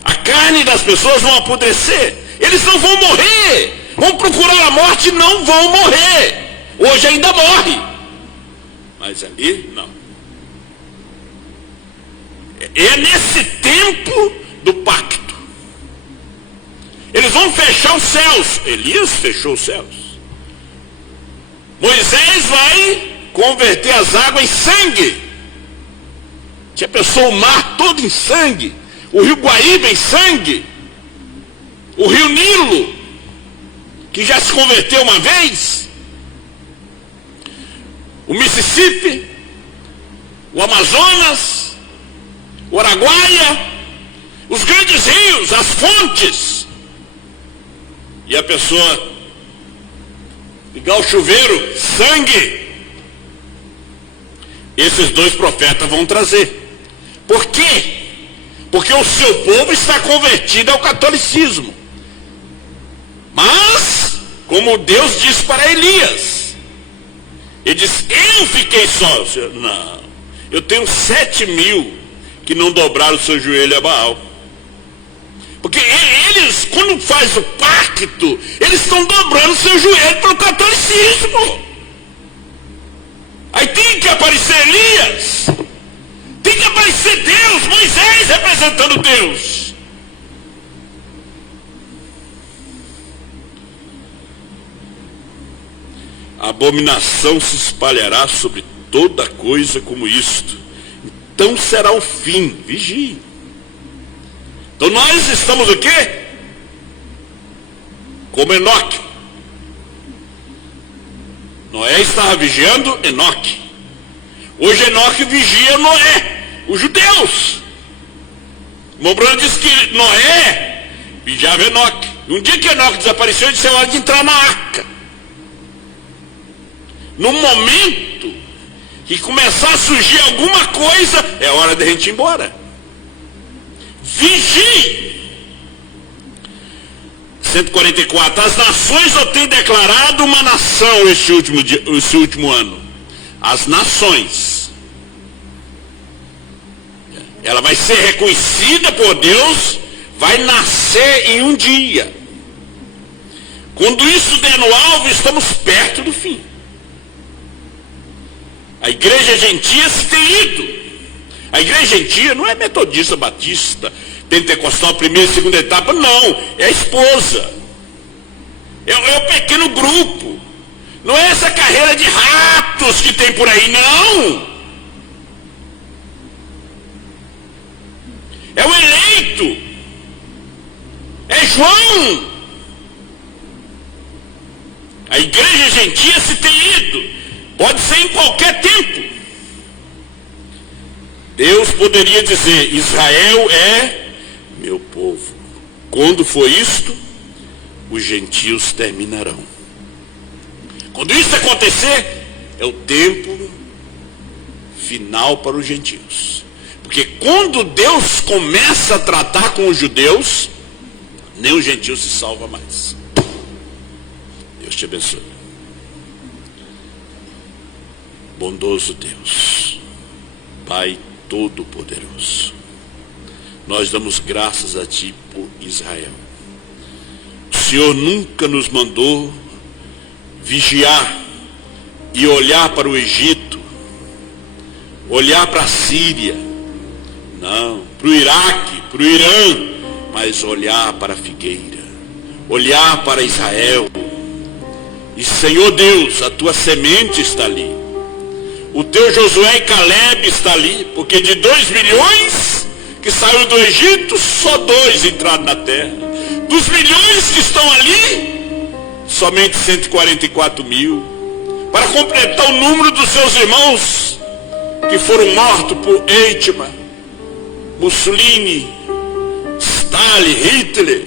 A carne das pessoas vão apodrecer. Eles não vão morrer. Vão procurar a morte e não vão morrer. Hoje ainda morre. Mas ali, não. É nesse tempo do pacto. Eles vão fechar os céus. Elias fechou os céus. Moisés vai converter as águas em sangue. Já pensou o mar todo em sangue? O rio Guaíba em sangue? O rio Nilo, que já se converteu uma vez? O Mississippi, o Amazonas, o Araguaia, os grandes rios, as fontes. E a pessoa ligar o chuveiro, sangue. Esses dois profetas vão trazer. Por quê? Porque o seu povo está convertido ao catolicismo. Mas, como Deus disse para Elias, ele disse, eu fiquei só. Não, eu tenho 7.000 que não dobraram o seu joelho a Baal. Porque eles, quando faz o pacto, eles estão dobrando o seu joelho para o catolicismo. Aí tem que aparecer Elias, tem que aparecer Deus, Moisés representando Deus. A abominação se espalhará sobre toda coisa como isto. Então será o fim. Vigie. Então nós estamos o quê? Como Enoque. Noé estava vigiando Enoque. Hoje Enoque vigia Noé, os judeus. O Bruno disse que Noé vigiava Enoque. Um dia que Enoque desapareceu, ele disse, é hora de entrar na arca. No momento que começar a surgir alguma coisa, é hora de a gente ir embora. Vigie. 144. As nações eu tenho declarado uma nação esse último ano. As nações. Ela vai ser reconhecida por Deus, vai nascer em um dia. Quando isso der no alvo, estamos perto do fim. A igreja gentia se tem ido. A igreja gentia não é metodista, batista, pentecostal, primeira e segunda etapa, não. É a esposa. É o pequeno grupo. Não é essa carreira de ratos que tem por aí, não. É o eleito. É João. A igreja gentia se tem ido. Pode ser em qualquer tempo. Deus poderia dizer, Israel é meu povo. Quando for isto, os gentios terminarão. Quando isso acontecer, é o tempo final para os gentios. Porque quando Deus começa a tratar com os judeus, nem os gentios se salva mais. Deus te abençoe. Bondoso Deus, Pai Todo-Poderoso, nós damos graças a Ti por Israel. O Senhor nunca nos mandou vigiar e olhar para o Egito, olhar para a Síria, não, para o Iraque, para o Irã, mas olhar para a figueira, olhar para Israel. E Senhor Deus, a Tua semente está ali. O teu Josué e Caleb está ali, porque de 2 milhões que saiu do Egito, só 2 entraram na terra. Dos milhões que estão ali, somente 144.000. Para completar o número dos seus irmãos que foram mortos por Eichmann, Mussolini, Stalin, Hitler,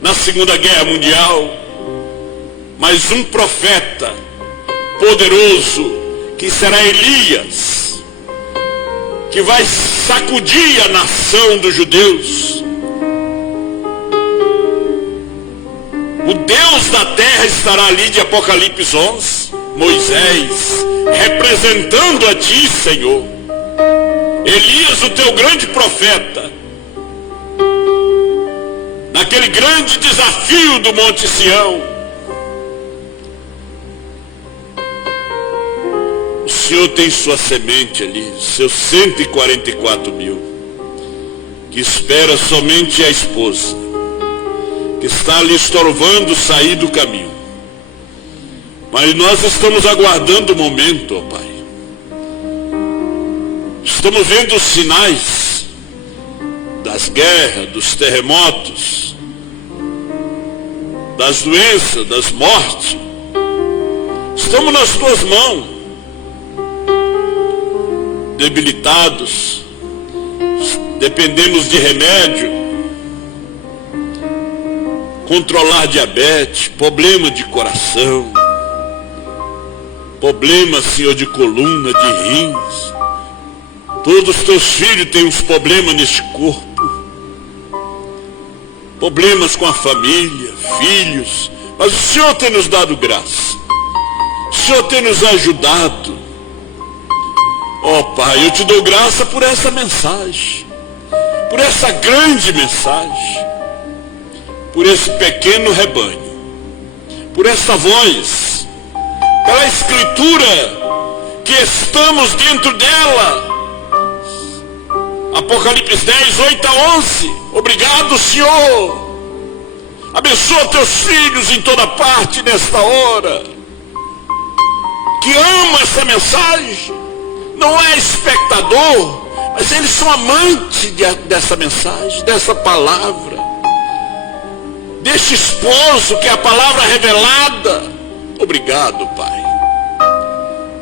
na Segunda Guerra Mundial. Mas um profeta poderoso, que será Elias, que vai sacudir a nação dos judeus. O Deus da terra estará ali de Apocalipse 11, Moisés, representando a Ti, Senhor. Elias, o Teu grande profeta, naquele grande desafio do Monte Sião. O Senhor tem sua semente ali, seus 144.000, que espera somente a esposa, que está lhe estorvando sair do caminho. Mas nós estamos aguardando o momento, ó Pai. Estamos vendo os sinais das guerras, dos terremotos, das doenças, das mortes. Estamos nas Tuas mãos. Debilitados, dependemos de remédio, controlar diabetes, problema de coração, problema, Senhor, de coluna, de rins. Todos os teus filhos têm uns problemas neste corpo. Problemas com a família, filhos. Mas o Senhor tem nos dado graça. O Senhor tem nos ajudado. Ó Pai, eu te dou graça por essa mensagem. Por essa grande mensagem. Por esse pequeno rebanho. Por essa voz. Pela escritura que estamos dentro dela. Apocalipse 10, 8 a 11. Obrigado, Senhor. Abençoa teus filhos em toda parte nesta hora. Que ama essa mensagem. Não é espectador, mas eles são amantes dessa mensagem, dessa palavra. Deste esposo que é a palavra revelada. Obrigado, Pai.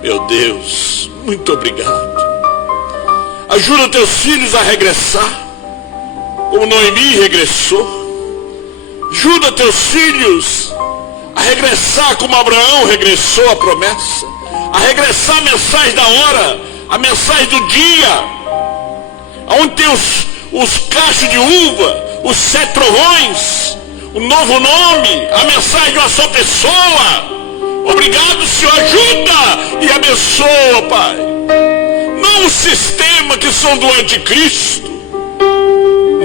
Meu Deus, muito obrigado. Ajuda teus filhos a regressar, como Noemi regressou. Ajuda teus filhos a regressar como Abraão regressou à promessa. A regressar a mensagem da hora, a mensagem do dia. Onde tem os cachos de uva, os 7 trovões, o novo nome, a mensagem de uma só pessoa. Obrigado, Senhor, ajuda e abençoa, Pai. Não o sistema que são do anticristo.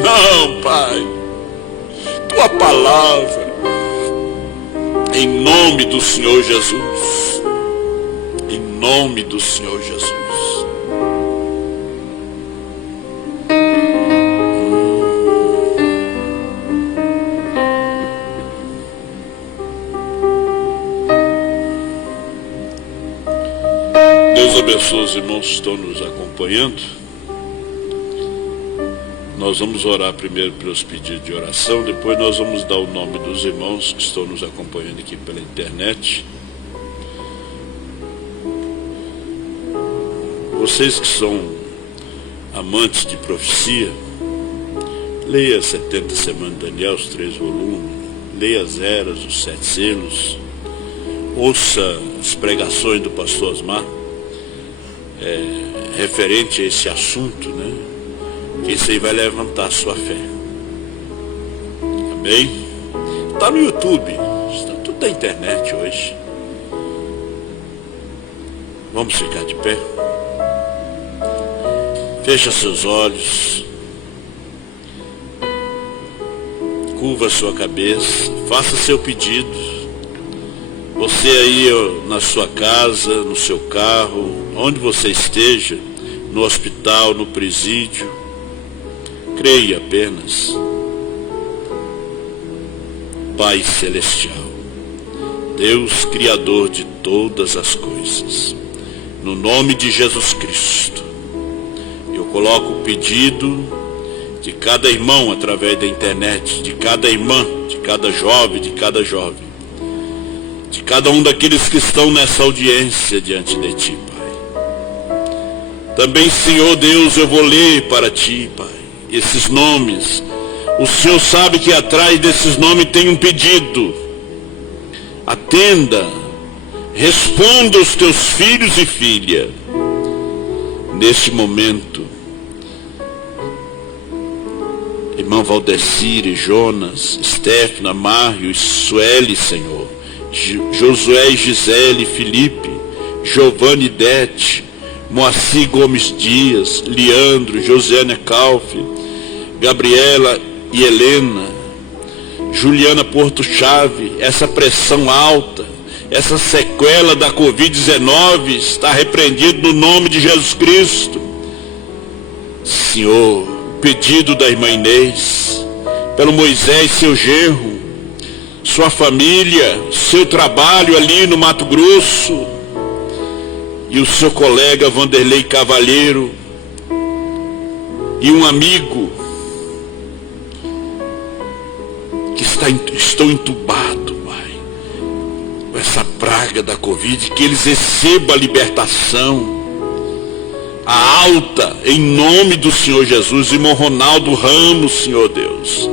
Não, Pai. Tua palavra. Em nome do Senhor Jesus. Em nome do Senhor Jesus. Deus abençoe os irmãos que estão nos acompanhando. Nós vamos orar primeiro pelos pedidos de oração, depois nós vamos dar o nome dos irmãos que estão nos acompanhando aqui pela internet. Vocês que são amantes de profecia, leia 70 Semanas de Daniel, os 3 volumes, leia as eras, os 7 selos, ouça as pregações do pastor Osmar, referente a esse assunto, né? Que isso aí vai levantar a sua fé. Amém? Está no YouTube, está tudo na internet hoje. Vamos ficar de pé. Fecha seus olhos. Curva sua cabeça. Faça seu pedido. Você aí na sua casa, no seu carro, onde você esteja, no hospital, no presídio, creia apenas. Pai Celestial, Deus Criador de todas as coisas, no nome de Jesus Cristo, eu coloco o pedido de cada irmão através da internet, de cada irmã, de cada jovem, de cada um daqueles que estão nessa audiência diante de Ti, Pai. Também, Senhor Deus, eu vou ler para Ti, Pai, esses nomes. O Senhor sabe que atrás desses nomes tem um pedido. Atenda, responda aos Teus filhos e filhas. Neste momento, irmão Valdecir, Jonas, Stefana, Mário, Sueli, Senhor, Josué e Gisele, Felipe, Giovanni Dete, Moacir Gomes Dias, Leandro, Josiane Calfi, Gabriela e Helena, Juliana Porto Chave, essa pressão alta, essa sequela da Covid-19 está repreendido no nome de Jesus Cristo. Senhor, pedido da irmã Inês, pelo Moisés, seu genro, sua família, seu trabalho ali no Mato Grosso, e o seu colega Vanderlei Cavalheiro, e um amigo que estão entubados, Pai, com essa praga da Covid, que eles recebam a libertação, a alta, em nome do Senhor Jesus. Irmão Ronaldo Ramos, Senhor Deus,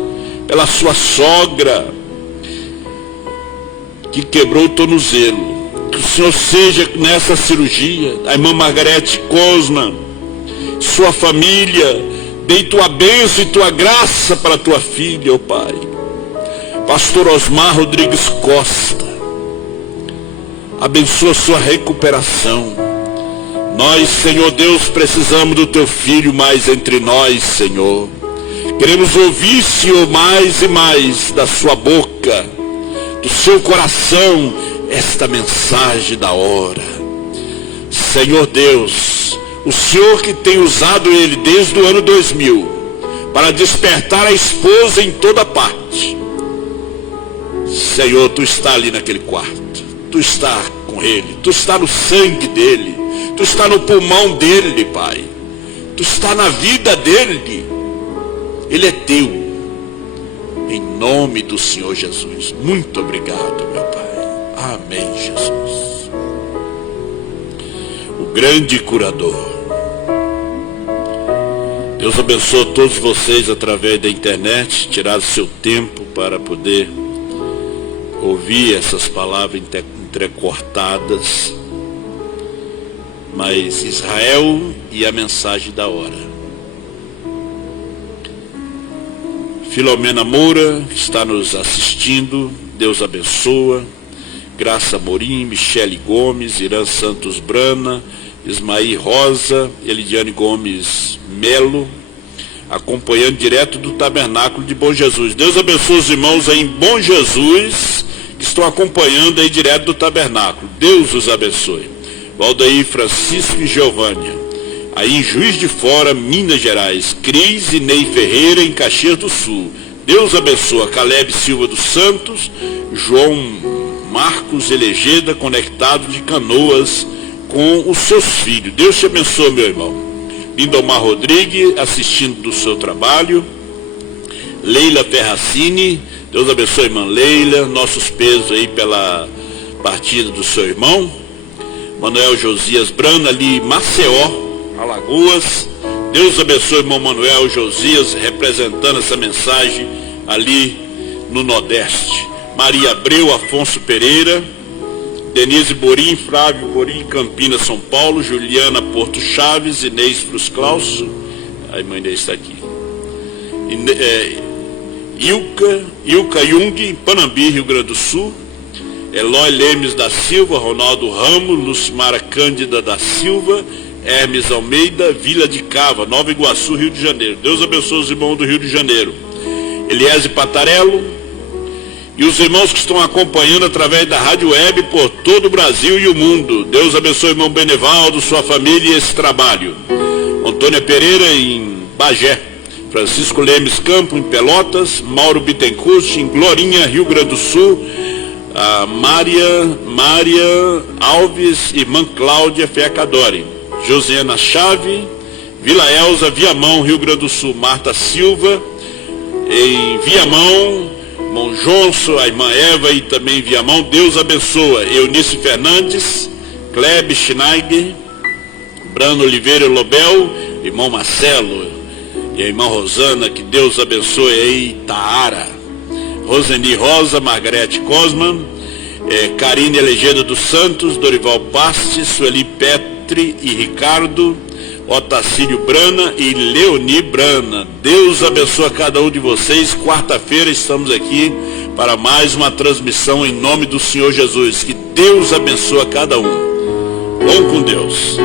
pela sua sogra, que quebrou o tornozelo, que o Senhor seja nessa cirurgia. A irmã Margarete Cosman, sua família. Dei tua bênção e tua graça para tua filha, ó Pai. Pastor Osmar Rodrigues Costa, abençoa sua recuperação. Nós, Senhor Deus, precisamos do teu filho mais entre nós, Senhor. Queremos ouvir, Senhor, mais e mais da sua boca, do seu coração, esta mensagem da hora. Senhor Deus, o Senhor que tem usado ele desde o ano 2000 para despertar a esposa em toda parte. Senhor, tu está ali naquele quarto, tu está com ele, tu está no sangue dele, tu está no pulmão dele, Pai, tu está na vida dele, ele é teu, em nome do Senhor Jesus. Muito obrigado, meu Pai. Amém, Jesus. O grande curador. Deus abençoe todos vocês através da internet, tirar seu tempo para poder ouvir essas palavras entrecortadas. Mas Israel e a mensagem da hora. Filomena Moura está nos assistindo, Deus abençoa. Graça Morim, Michele Gomes, Irã Santos Brana, Ismaí Rosa, Elidiane Gomes Melo, acompanhando direto do Tabernáculo de Bom Jesus. Deus abençoe os irmãos aí em Bom Jesus, que estão acompanhando aí direto do Tabernáculo. Deus os abençoe. Valdaí Francisco e Giovânia, aí em Juiz de Fora, Minas Gerais. Cris e Ney Ferreira, em Caxias do Sul. Deus abençoe. Caleb Silva dos Santos, João Marcos Elegeda, conectado de Canoas com os seus filhos. Deus te abençoe, meu irmão. Lindomar Rodrigues, assistindo do seu trabalho. Leila Ferracini, Deus abençoe, irmã Leila. Nossos pesos aí pela partida do seu irmão. Manuel Josias Brana, ali em Maceió, Alagoas. Deus abençoe, irmão Manuel Josias, representando essa mensagem ali no Nordeste. Maria Abreu, Afonso Pereira, Denise Borim, Flávio Borim, Campinas, São Paulo, Juliana Porto Chaves, Inês Frus Clauso, a irmã Inês está aqui, Ilka Jung, Panambi, Rio Grande do Sul, Eloy Lemes da Silva, Ronaldo Ramos, Lucimara Cândida da Silva, Hermes Almeida, Vila de Cava, Nova Iguaçu, Rio de Janeiro. Deus abençoe os irmãos do Rio de Janeiro. Eliese Patarello, e os irmãos que estão acompanhando através da rádio web por todo o Brasil e o mundo. Deus abençoe o irmão Benevaldo, sua família e esse trabalho. Antônia Pereira em Bagé. Francisco Lemes Campo em Pelotas. Mauro Bittencourt em Glorinha, Rio Grande do Sul. A Mária Alves, irmã Cláudia Feacadori. Josiana Chave, Vila Elza, Viamão, Rio Grande do Sul. Marta Silva em Viamão. Irmão Johnson, a irmã Eva e também Viamão. Deus abençoa. Eunice Fernandes, Kleb Schneider, Brano Oliveira Lobel, irmão Marcelo e a irmã Rosana, que Deus abençoe aí, Taara. Roseni Rosa, Margarete Cosman, Karine Elegeda dos Santos, Dorival Paste, Sueli Petri e Ricardo, Otacílio Brana e Leoni Brana. Deus abençoe a cada um de vocês. Quarta-feira estamos aqui para mais uma transmissão em nome do Senhor Jesus. Que Deus abençoe a cada um. Vão com Deus.